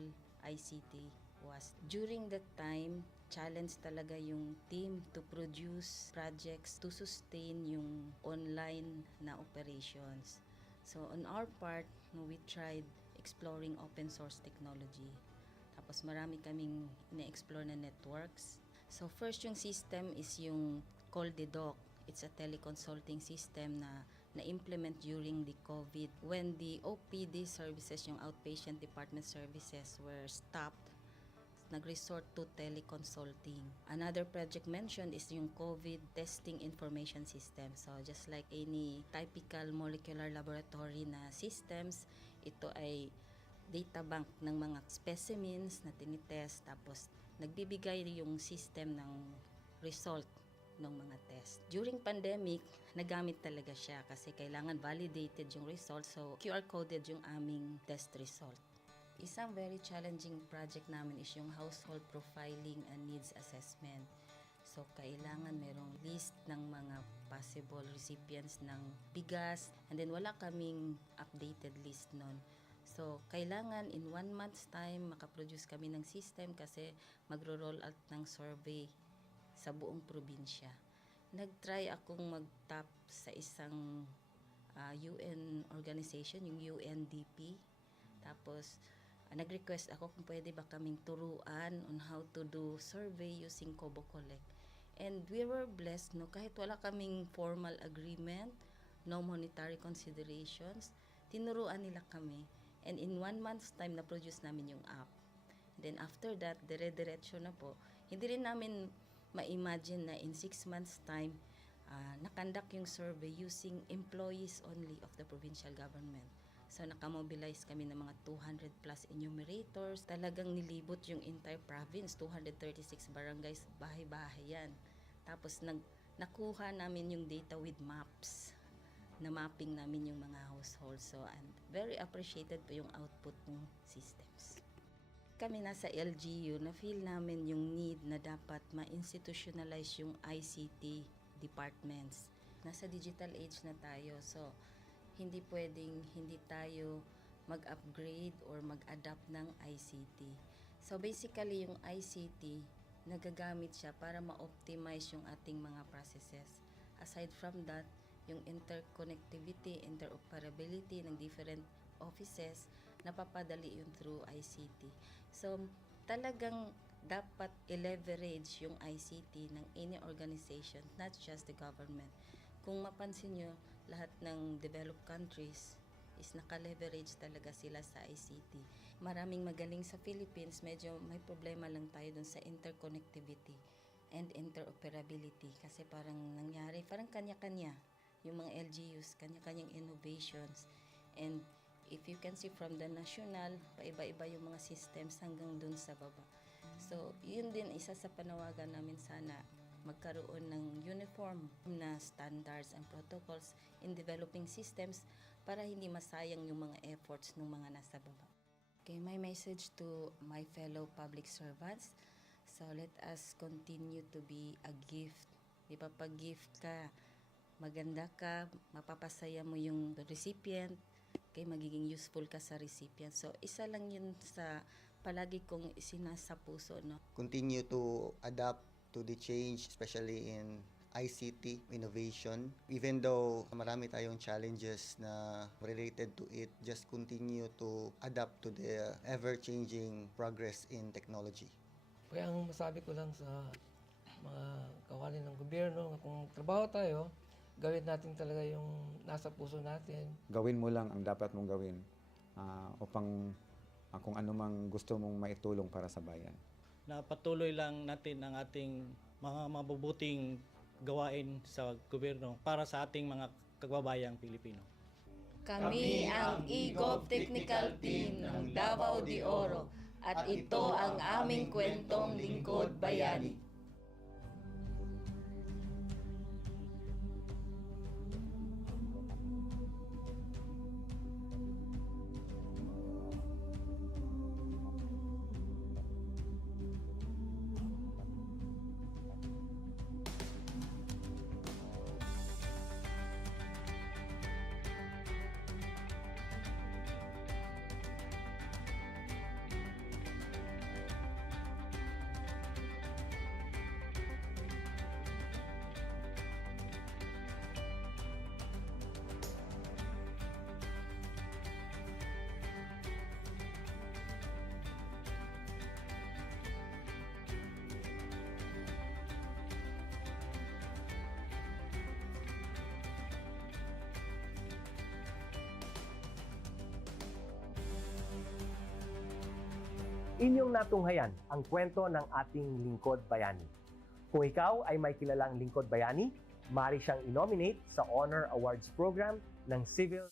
ICT was. During that time, challenge talaga yung team to produce projects to sustain yung online na operations. So on our part, we tried exploring open source technology. Tapos marami kaming ina-explore na networks. So first yung system is yung CallDedoc. It's a teleconsulting system na na-implement during the COVID. When the OPD services, yung outpatient department services were stopped, nag-resort to teleconsulting. Another project mentioned is yung COVID testing information system. So just like any typical molecular laboratory na systems, ito ay data bank ng mga specimens na tinitest, tapos nagbibigay yung system ng result ng mga test. During pandemic, nagamit talaga siya kasi kailangan validated yung result, so QR coded yung aming test result. Isang very challenging project namin is yung household profiling and needs assessment. So, kailangan merong list ng mga possible recipients ng bigas, and then wala kaming updated list nun. So, kailangan in 1 month's time makaproduce kami ng system kasi magro-roll out ng survey sa buong probinsya. Nag-try akong mag-tap sa isang UN organization, yung UNDP. Tapos, nag-request ako kung pwede ba kaming turuan on how to do survey using Kobo Collect. And we were blessed, kahit wala kaming formal agreement, no monetary considerations, tinuruan nila kami. And in 1 month's time, na-produce namin yung app. Then after that, dire-diretso na po. Hindi rin namin ma-imagine na in 6 months' time, nakandak yung survey using employees only of the provincial government. So, nakamobilize kami ng mga 200 plus enumerators. Talagang nilibot yung entire province, 236 barangays, bahay-bahay yan. Tapos, nakuha namin yung data with maps. Na mapping namin yung mga households. So, and very appreciated po yung output ng systems. Kami nasa LGU, na-feel namin yung need na dapat ma-institutionalize yung ICT departments. Nasa digital age na tayo, so hindi pwedeng hindi tayo mag-upgrade or mag-adapt ng ICT. So basically, yung ICT, nagagamit siya para ma-optimize yung ating mga processes. Aside from that, yung interconnectivity, interoperability ng different offices, napapadali yun through ICT. So talagang dapat i-leverage yung ICT ng any organization, not just the government. Kung mapansin nyo, lahat ng developed countries is naka-leverage talaga sila sa ICT. Maraming magaling sa Philippines, medyo may problema lang tayo dun sa interconnectivity and interoperability kasi parang nangyari, parang kanya-kanya yung mga LGUs, kanya-kanyang innovations. And if you can see from the national, paiba-iba yung mga systems hanggang dun sa baba. So, yun din isa sa panawagan namin sana magkaroon ng uniform na standards and protocols in developing systems para hindi masayang yung mga efforts ng mga nasa baba. Okay, my message to my fellow public servants, so let us continue to be a gift. Di ba, pag gift ka, maganda ka, mapapasaya mo yung recipient, kay magiging useful ka sa recipient. So, isa lang yun sa palagi kong isinasa puso, no? Continue to adapt to the change, especially in ICT innovation. Even though marami tayong challenges na related to it, just continue to adapt to the ever-changing progress in technology. Kaya ang masabi ko lang sa mga kawani ng gobyerno, kung trabaho tayo, gawin natin talaga yung nasa puso natin. Gawin mo lang ang dapat mong gawin upang kung ano mang gusto mong maitulong para sa bayan. Na patuloy lang natin ang ating mga mabubuting gawain sa gobyerno para sa ating mga kababayang Pilipino. Kami ang EGOV Technical Team ng Davao de Oro at ito ang aming kwentong lingkod bayani. Inyong natunghayan ang kwento ng ating lingkod bayani. Kung ikaw ay may kilalang lingkod bayani, maaari siyang i-nominate sa Honor Awards Program ng Civil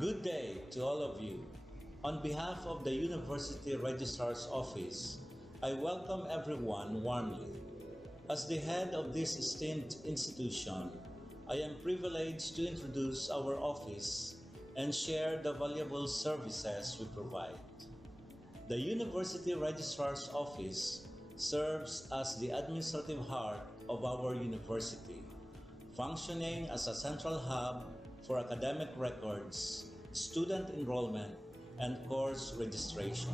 Good day to all of you. On behalf of the University Registrar's Office, I welcome everyone warmly. As the head of this esteemed institution, I am privileged to introduce our office and share the valuable services we provide. The University Registrar's Office serves as the administrative heart of our university, functioning as a central hub for academic records, student enrollment, and course registration.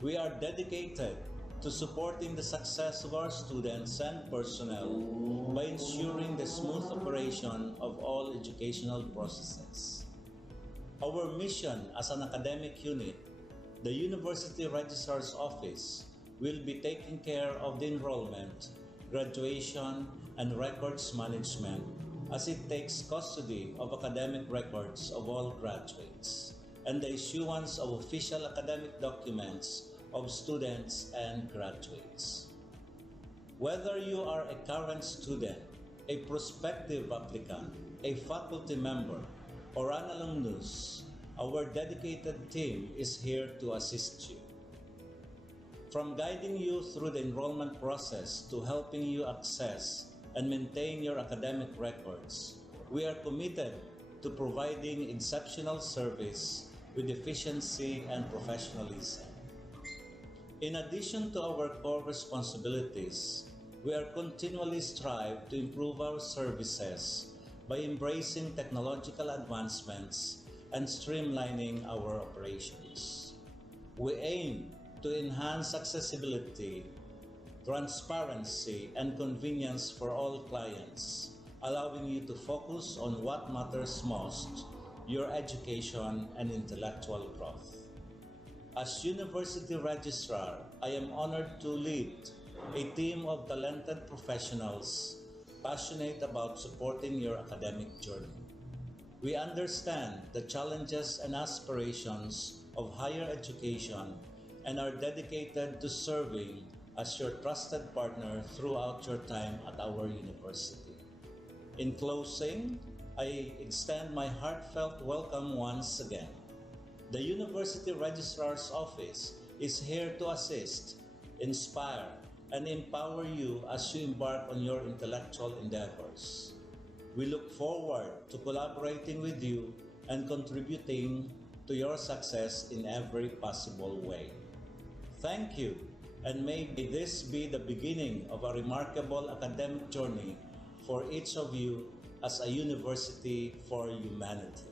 We are dedicated to supporting the success of our students and personnel by ensuring the smooth operation of all educational processes. Our mission as an academic unit, the University Registrar's Office, will be taking care of the enrollment, graduation, and records management as it takes custody of academic records of all graduates and the issuance of official academic documents of students and graduates. Whether you are a current student, a prospective applicant, a faculty member, or an alumnus, our dedicated team is here to assist you. From guiding you through the enrollment process to helping you access and maintain your academic records, we are committed to providing exceptional service with efficiency and professionalism. In addition to our core responsibilities, we are continually strive to improve our services by embracing technological advancements and streamlining our operations. We aim to enhance accessibility, transparency, and convenience for all clients, allowing you to focus on what matters most, your education and intellectual growth. As University Registrar, I am honored to lead a team of talented professionals passionate about supporting your academic journey. We understand the challenges and aspirations of higher education and are dedicated to serving as your trusted partner throughout your time at our university. In closing, I extend my heartfelt welcome once again. The University Registrar's Office is here to assist, inspire, and empower you as you embark on your intellectual endeavors. We look forward to collaborating with you and contributing to your success in every possible way. Thank you, and may this be the beginning of a remarkable academic journey for each of you as a university for humanity.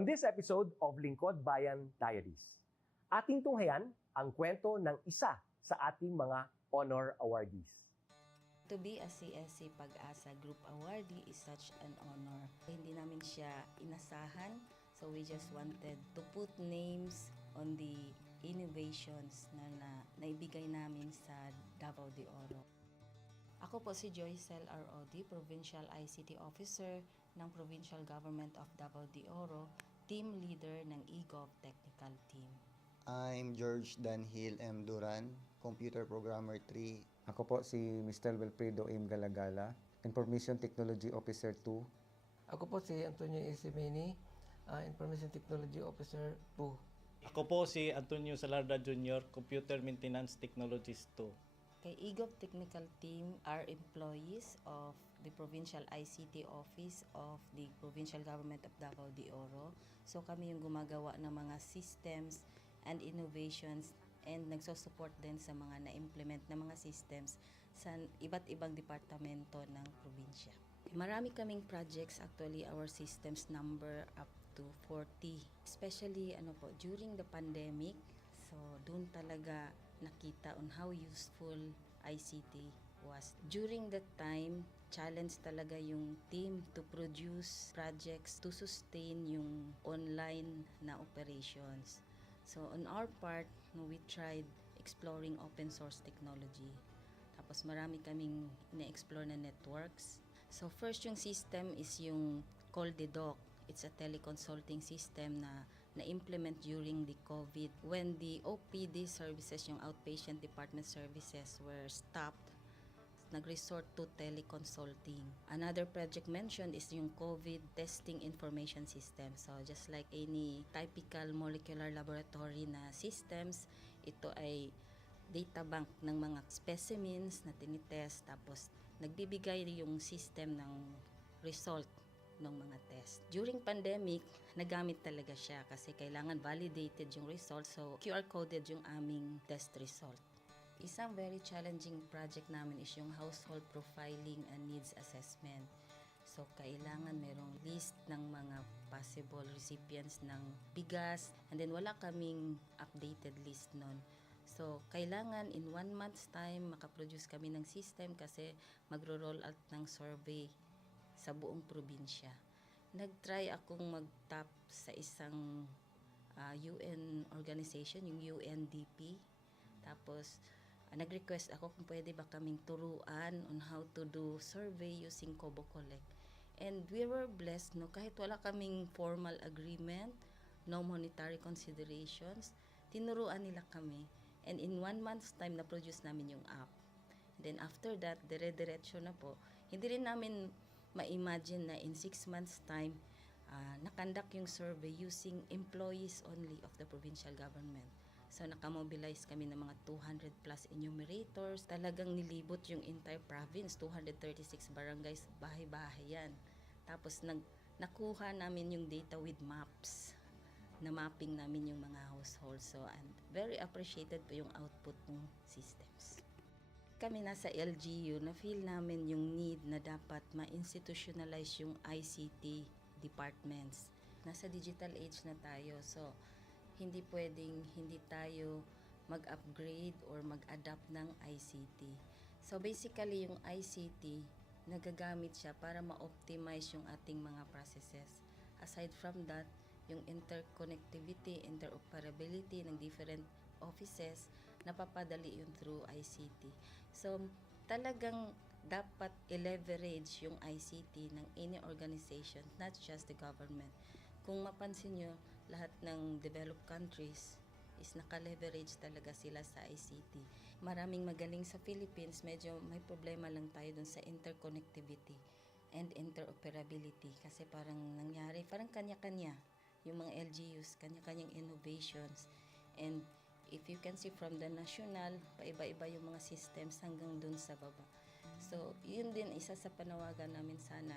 On this episode of Lingkod Bayan Diaries, ating tunghayan ang kwento ng isa sa ating mga honor awardees. To be a CSC Pag-asa Group Awardee is such an honor. Hindi namin siya inasahan, so we just wanted to put names on the innovations na naibigay namin sa Davao de Oro. Ako po si Joycel R. Odi, Provincial ICT Officer ng Provincial Government of Davao de Oro, Team Leader ng eGov Technical Team. I'm George Danhil M. Duran, Computer Programmer 3. Ako po si Mr. Wilfredo M. Galagala, Information Technology Officer 2. Ako po si Antonio Isimeni, Information Technology Officer 2. Ako po si Antonio Salarda Jr., Computer Maintenance Technologist 2. Kay eGov Technical Team are employees of the Provincial ICT Office of the Provincial Government of Davao de Oro. So kami yung gumagawa ng mga systems and innovations and nagsusupport din sa mga na-implement na mga systems sa iba't ibang departamento ng probinsya. Marami kaming projects, actually our systems number up to 40. Especially during the pandemic, so doon talaga nakita on how useful ICT was. During that time, challenge talaga yung team to produce projects to sustain yung online na operations. So on our part, we tried exploring open source technology. Tapos marami kaming ina-explore na networks. So first yung system is yung CallDedoc. It's a teleconsulting system na na-implement during the COVID when the OPD services, yung outpatient department services were stopped. Nag-resort to teleconsulting. Another project mentioned is yung COVID testing information system. So just like any typical molecular laboratory na systems, ito ay data bank ng mga specimens na tinitest, tapos nagbibigay yung system ng result ng mga test. During pandemic, nagamit talaga siya kasi kailangan validated yung result, so QR coded yung aming test result. Isang very challenging project namin is yung household profiling and needs assessment. So kailangan merong list ng mga possible recipients ng bigas, and then wala kaming updated list nun. So kailangan in 1 month's time makaproduce kami ng system kasi magro-roll out ng survey sa buong probinsya. Nag-try akong mag-tap sa isang UN organization, yung UNDP. Tapos nag-request ako kung pwede ba kaming turuan on how to do survey using Kobo Collect. And we were blessed, kahit wala kaming formal agreement, no monetary considerations, tinuruan nila kami. And in 1 month's time, na-produce namin yung app. And then after that, dire-diretso na po. Hindi rin namin ma-imagine na in 6 months' time, nakandak yung survey using employees only of the provincial government. So nakamobilize kami ng mga 200 plus enumerators. Talagang nilibot yung entire province, 236 barangays, bahay-bahay yan. Tapos nakuha namin yung data with maps. Na mapping namin yung mga households. So and very appreciated po yung output ng systems. Kami nasa LGU, na-feel namin yung need na dapat ma-institutionalize yung ICT departments. Nasa digital age na tayo, so hindi pwedeng hindi tayo mag-upgrade or mag-adapt ng ICT. So basically yung ICT, nagagamit siya para ma-optimize yung ating mga processes. Aside from that, yung interconnectivity, interoperability ng different offices, napapadali yun through ICT. So, talagang dapat i-leverage yung ICT ng any organization, not just the government. Kung mapansin nyo, lahat ng developed countries is naka-leverage talaga sila sa ICT. Maraming magaling sa Philippines, medyo may problema lang tayo dun sa interconnectivity and interoperability kasi parang nangyari, parang kanya-kanya yung mga LGUs, kanya-kanyang innovations. And if you can see from the national, paiba-iba yung mga systems hanggang dun sa baba. So, yun din isa sa panawagan namin, sana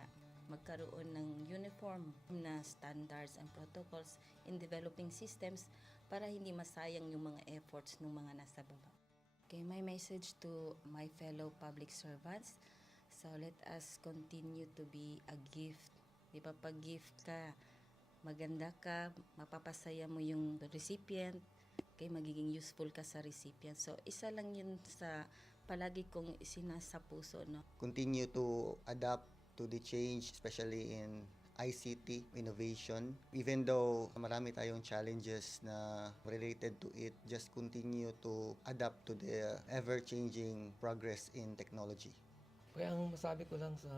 magkaroon ng uniform na standards and protocols in developing systems para hindi masayang yung mga efforts ng mga nasa baba. Okay, my message to my fellow public servants, so let us continue to be a gift. Di ba, pag gift ka, maganda ka, mapapasaya mo yung recipient, kay magiging useful ka sa recipient. So, isa lang yun sa palagi kong isinasa puso, no? Continue to adapt to the change, especially in ICT innovation. Even though marami tayong challenges na related to it, just continue to adapt to the ever-changing progress in technology. Kaya ang masabi ko lang sa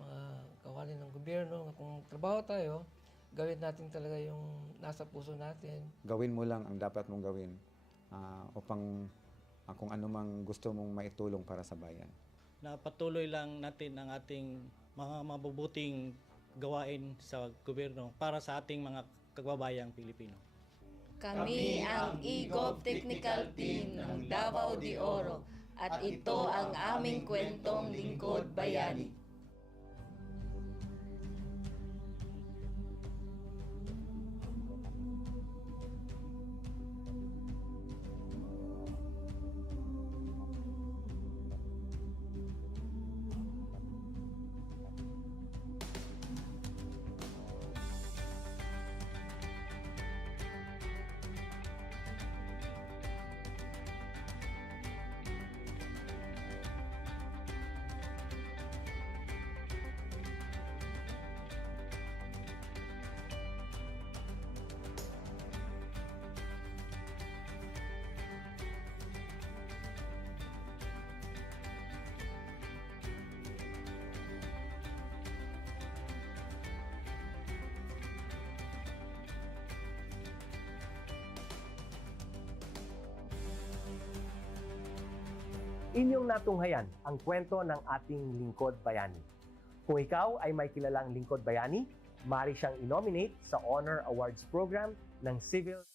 mga kawani ng gobyerno, kung trabaho tayo, gawin natin talaga yung nasa puso natin. Gawin mo lang ang dapat mong gawin upang kung ano mang gusto mong maitulong para sa bayan. Na patuloy lang natin ang ating mga mabubuting gawain sa gobyerno para sa ating mga kababayang Pilipino. Kami ang EGOV Technical Team ng Davao de Oro at ito ang aming kwentong Lingkod Bayani. Inyong natunghayan ang kwento ng ating lingkod bayani. Kung ikaw ay may kilalang lingkod bayani, maaari siyang i-nominate sa Honor Awards Program ng Civil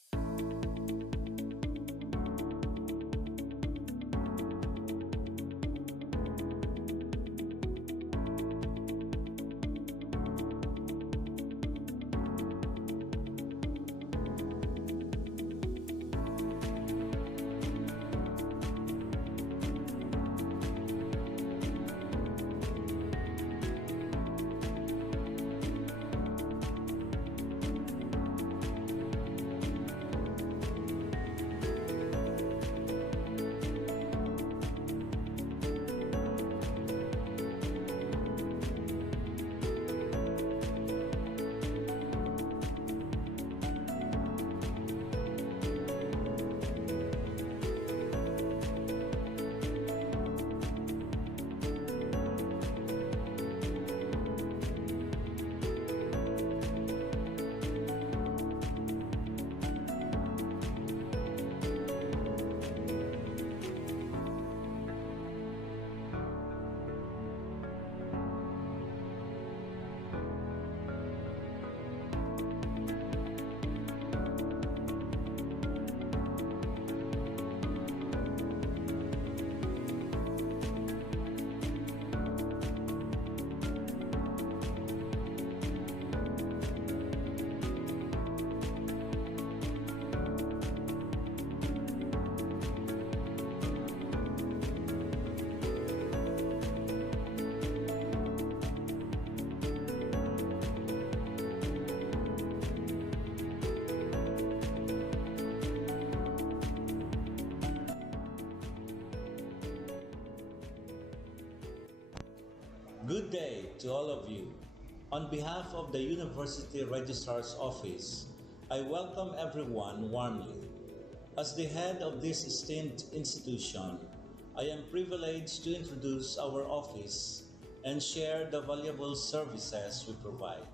Good day to all of you. On behalf of the University Registrar's Office, I welcome everyone warmly. As the head of this esteemed institution, I am privileged to introduce our office and share the valuable services we provide.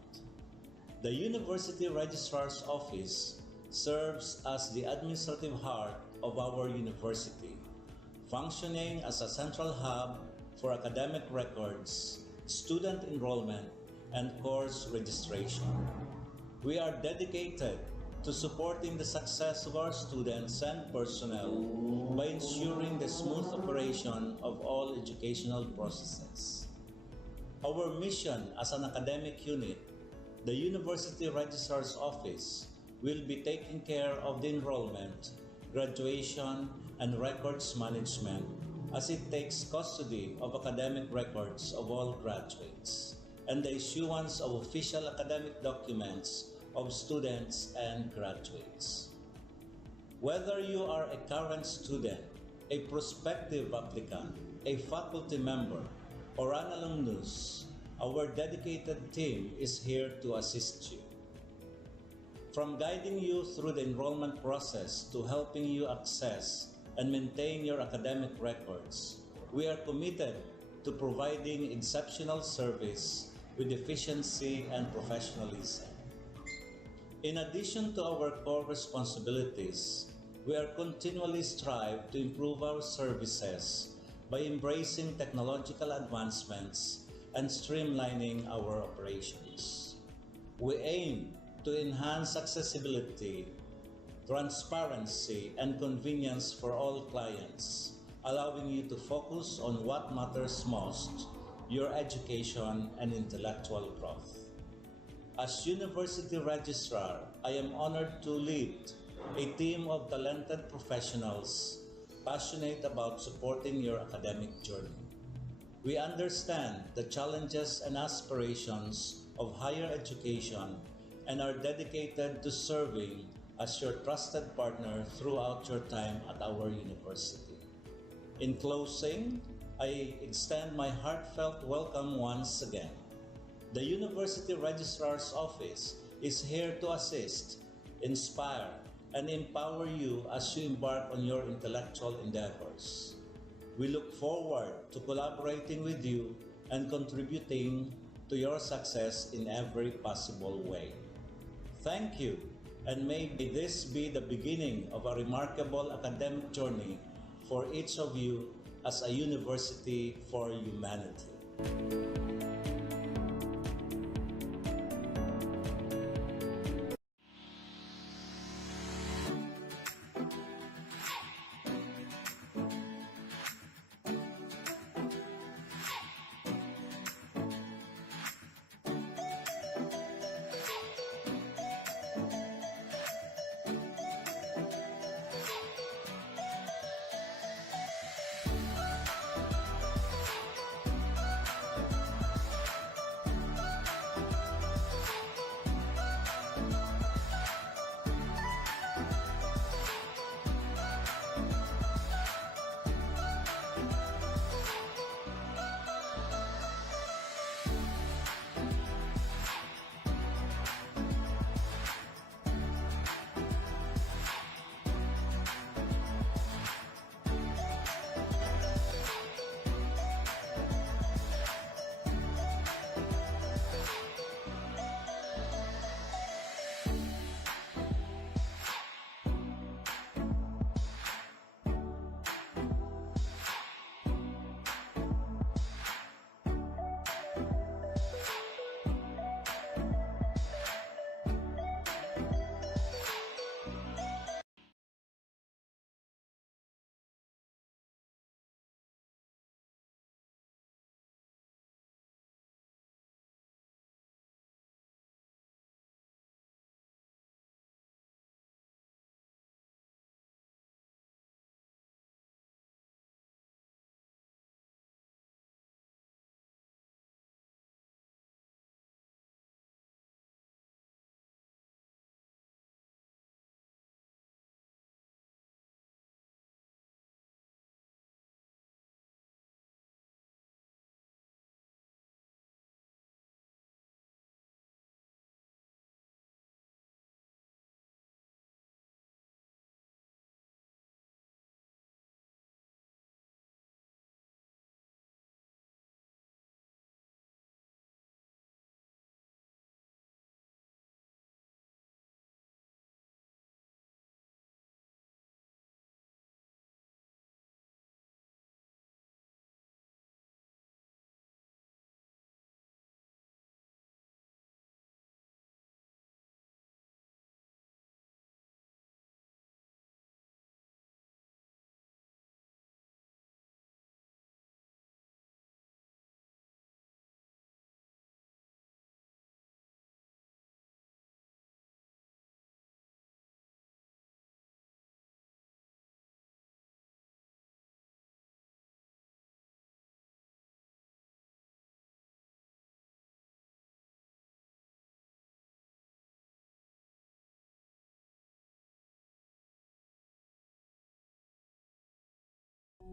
The University Registrar's Office serves as the administrative heart of our university, functioning as a central hub for academic records, student enrollment, and course registration. We are dedicated to supporting the success of our students and personnel by ensuring the smooth operation of all educational processes. Our mission as an academic unit, the University Registrar's Office, will be taking care of the enrollment, graduation, and records management as it takes custody of academic records of all graduates and the issuance of official academic documents of students and graduates. Whether you are a current student, a prospective applicant, a faculty member, or an alumnus, our dedicated team is here to assist you. From guiding you through the enrollment process to helping you access and maintain your academic records, we are committed to providing exceptional service with efficiency and professionalism. In addition to our core responsibilities, we are continually strive to improve our services by embracing technological advancements and streamlining our operations. We aim to enhance accessibility, transparency, and convenience for all clients, allowing you to focus on what matters most, your education and intellectual growth. As University Registrar, I am honored to lead a team of talented professionals passionate about supporting your academic journey. We understand the challenges and aspirations of higher education and are dedicated to serving as your trusted partner throughout your time at our university. In closing, I extend my heartfelt welcome once again. The University Registrar's Office is here to assist, inspire, and empower you as you embark on your intellectual endeavors. We look forward to collaborating with you and contributing to your success in every possible way. Thank you, and may this be the beginning of a remarkable academic journey for each of you as a university for humanity.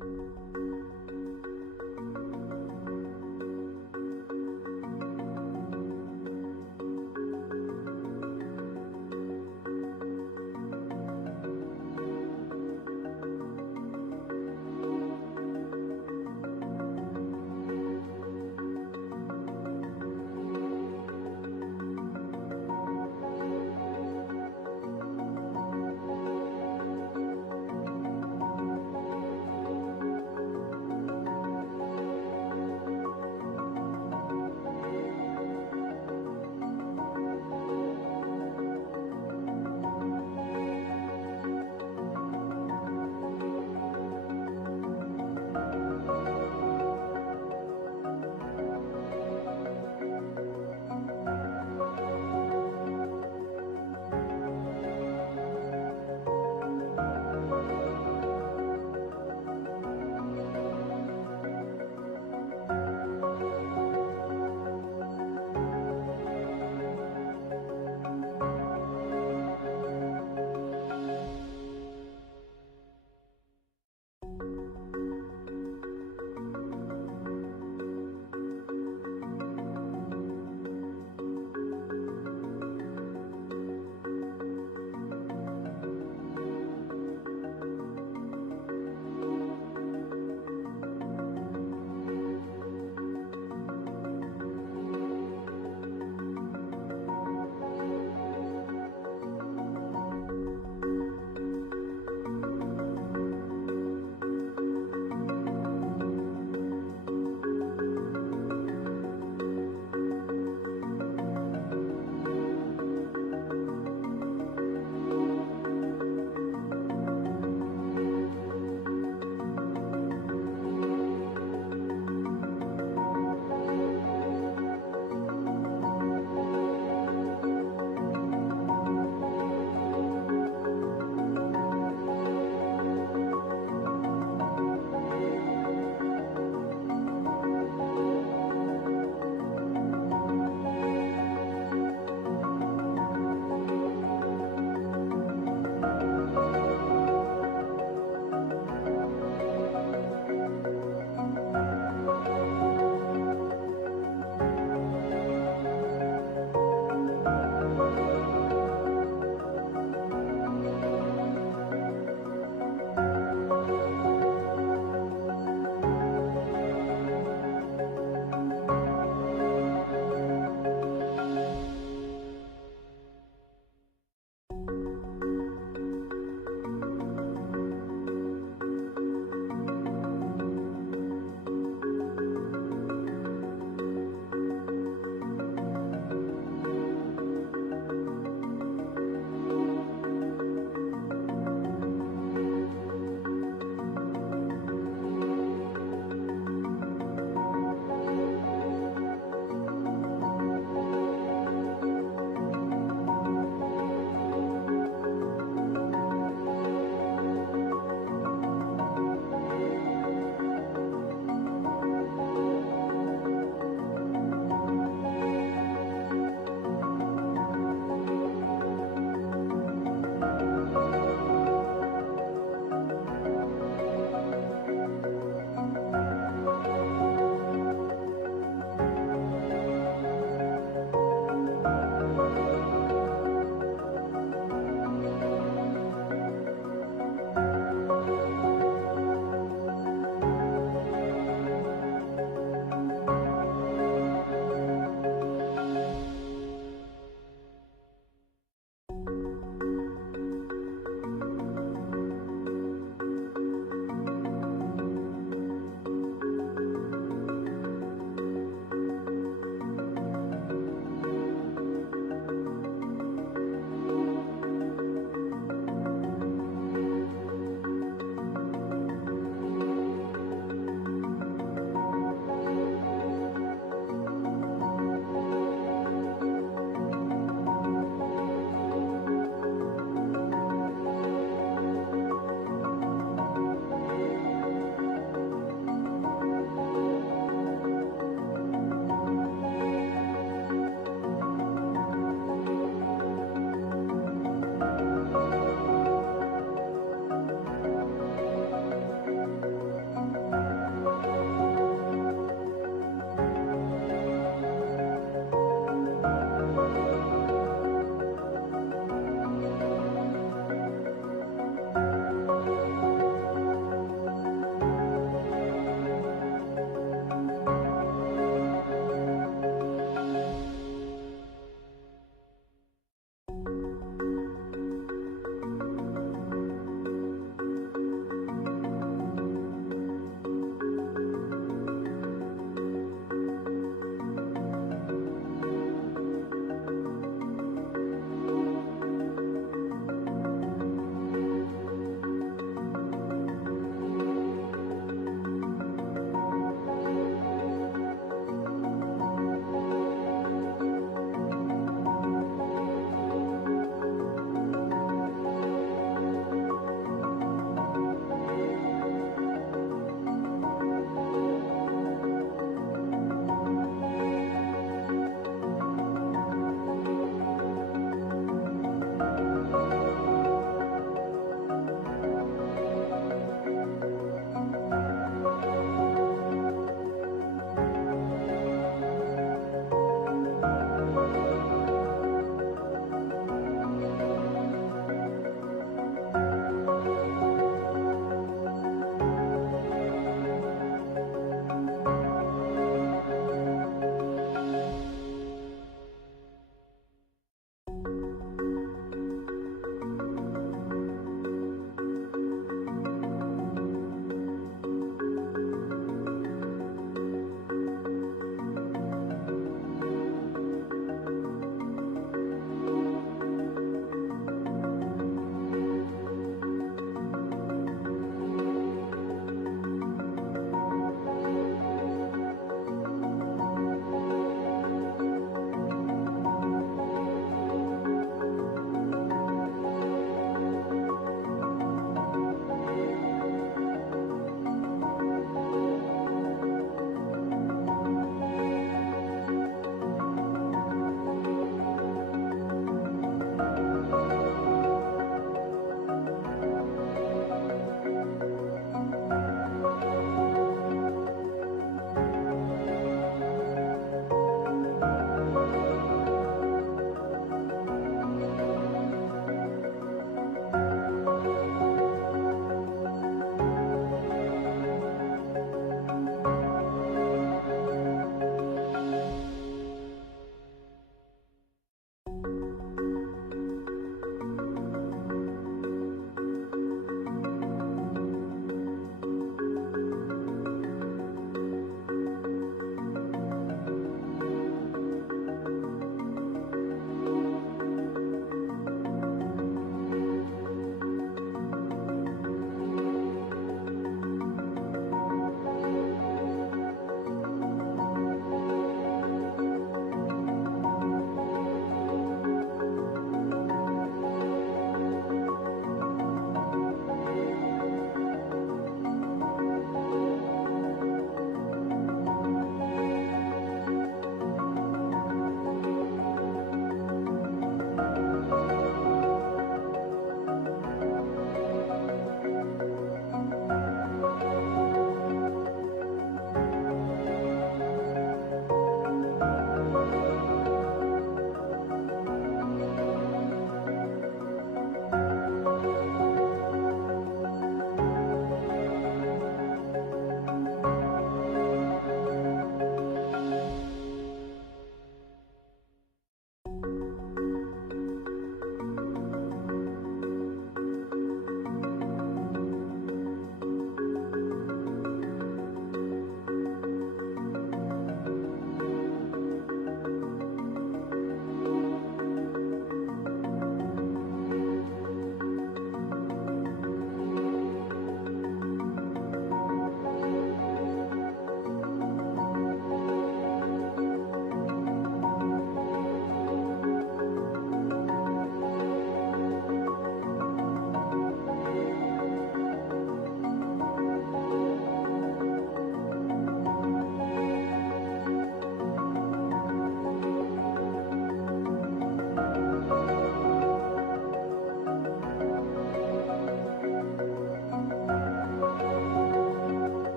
Bayan.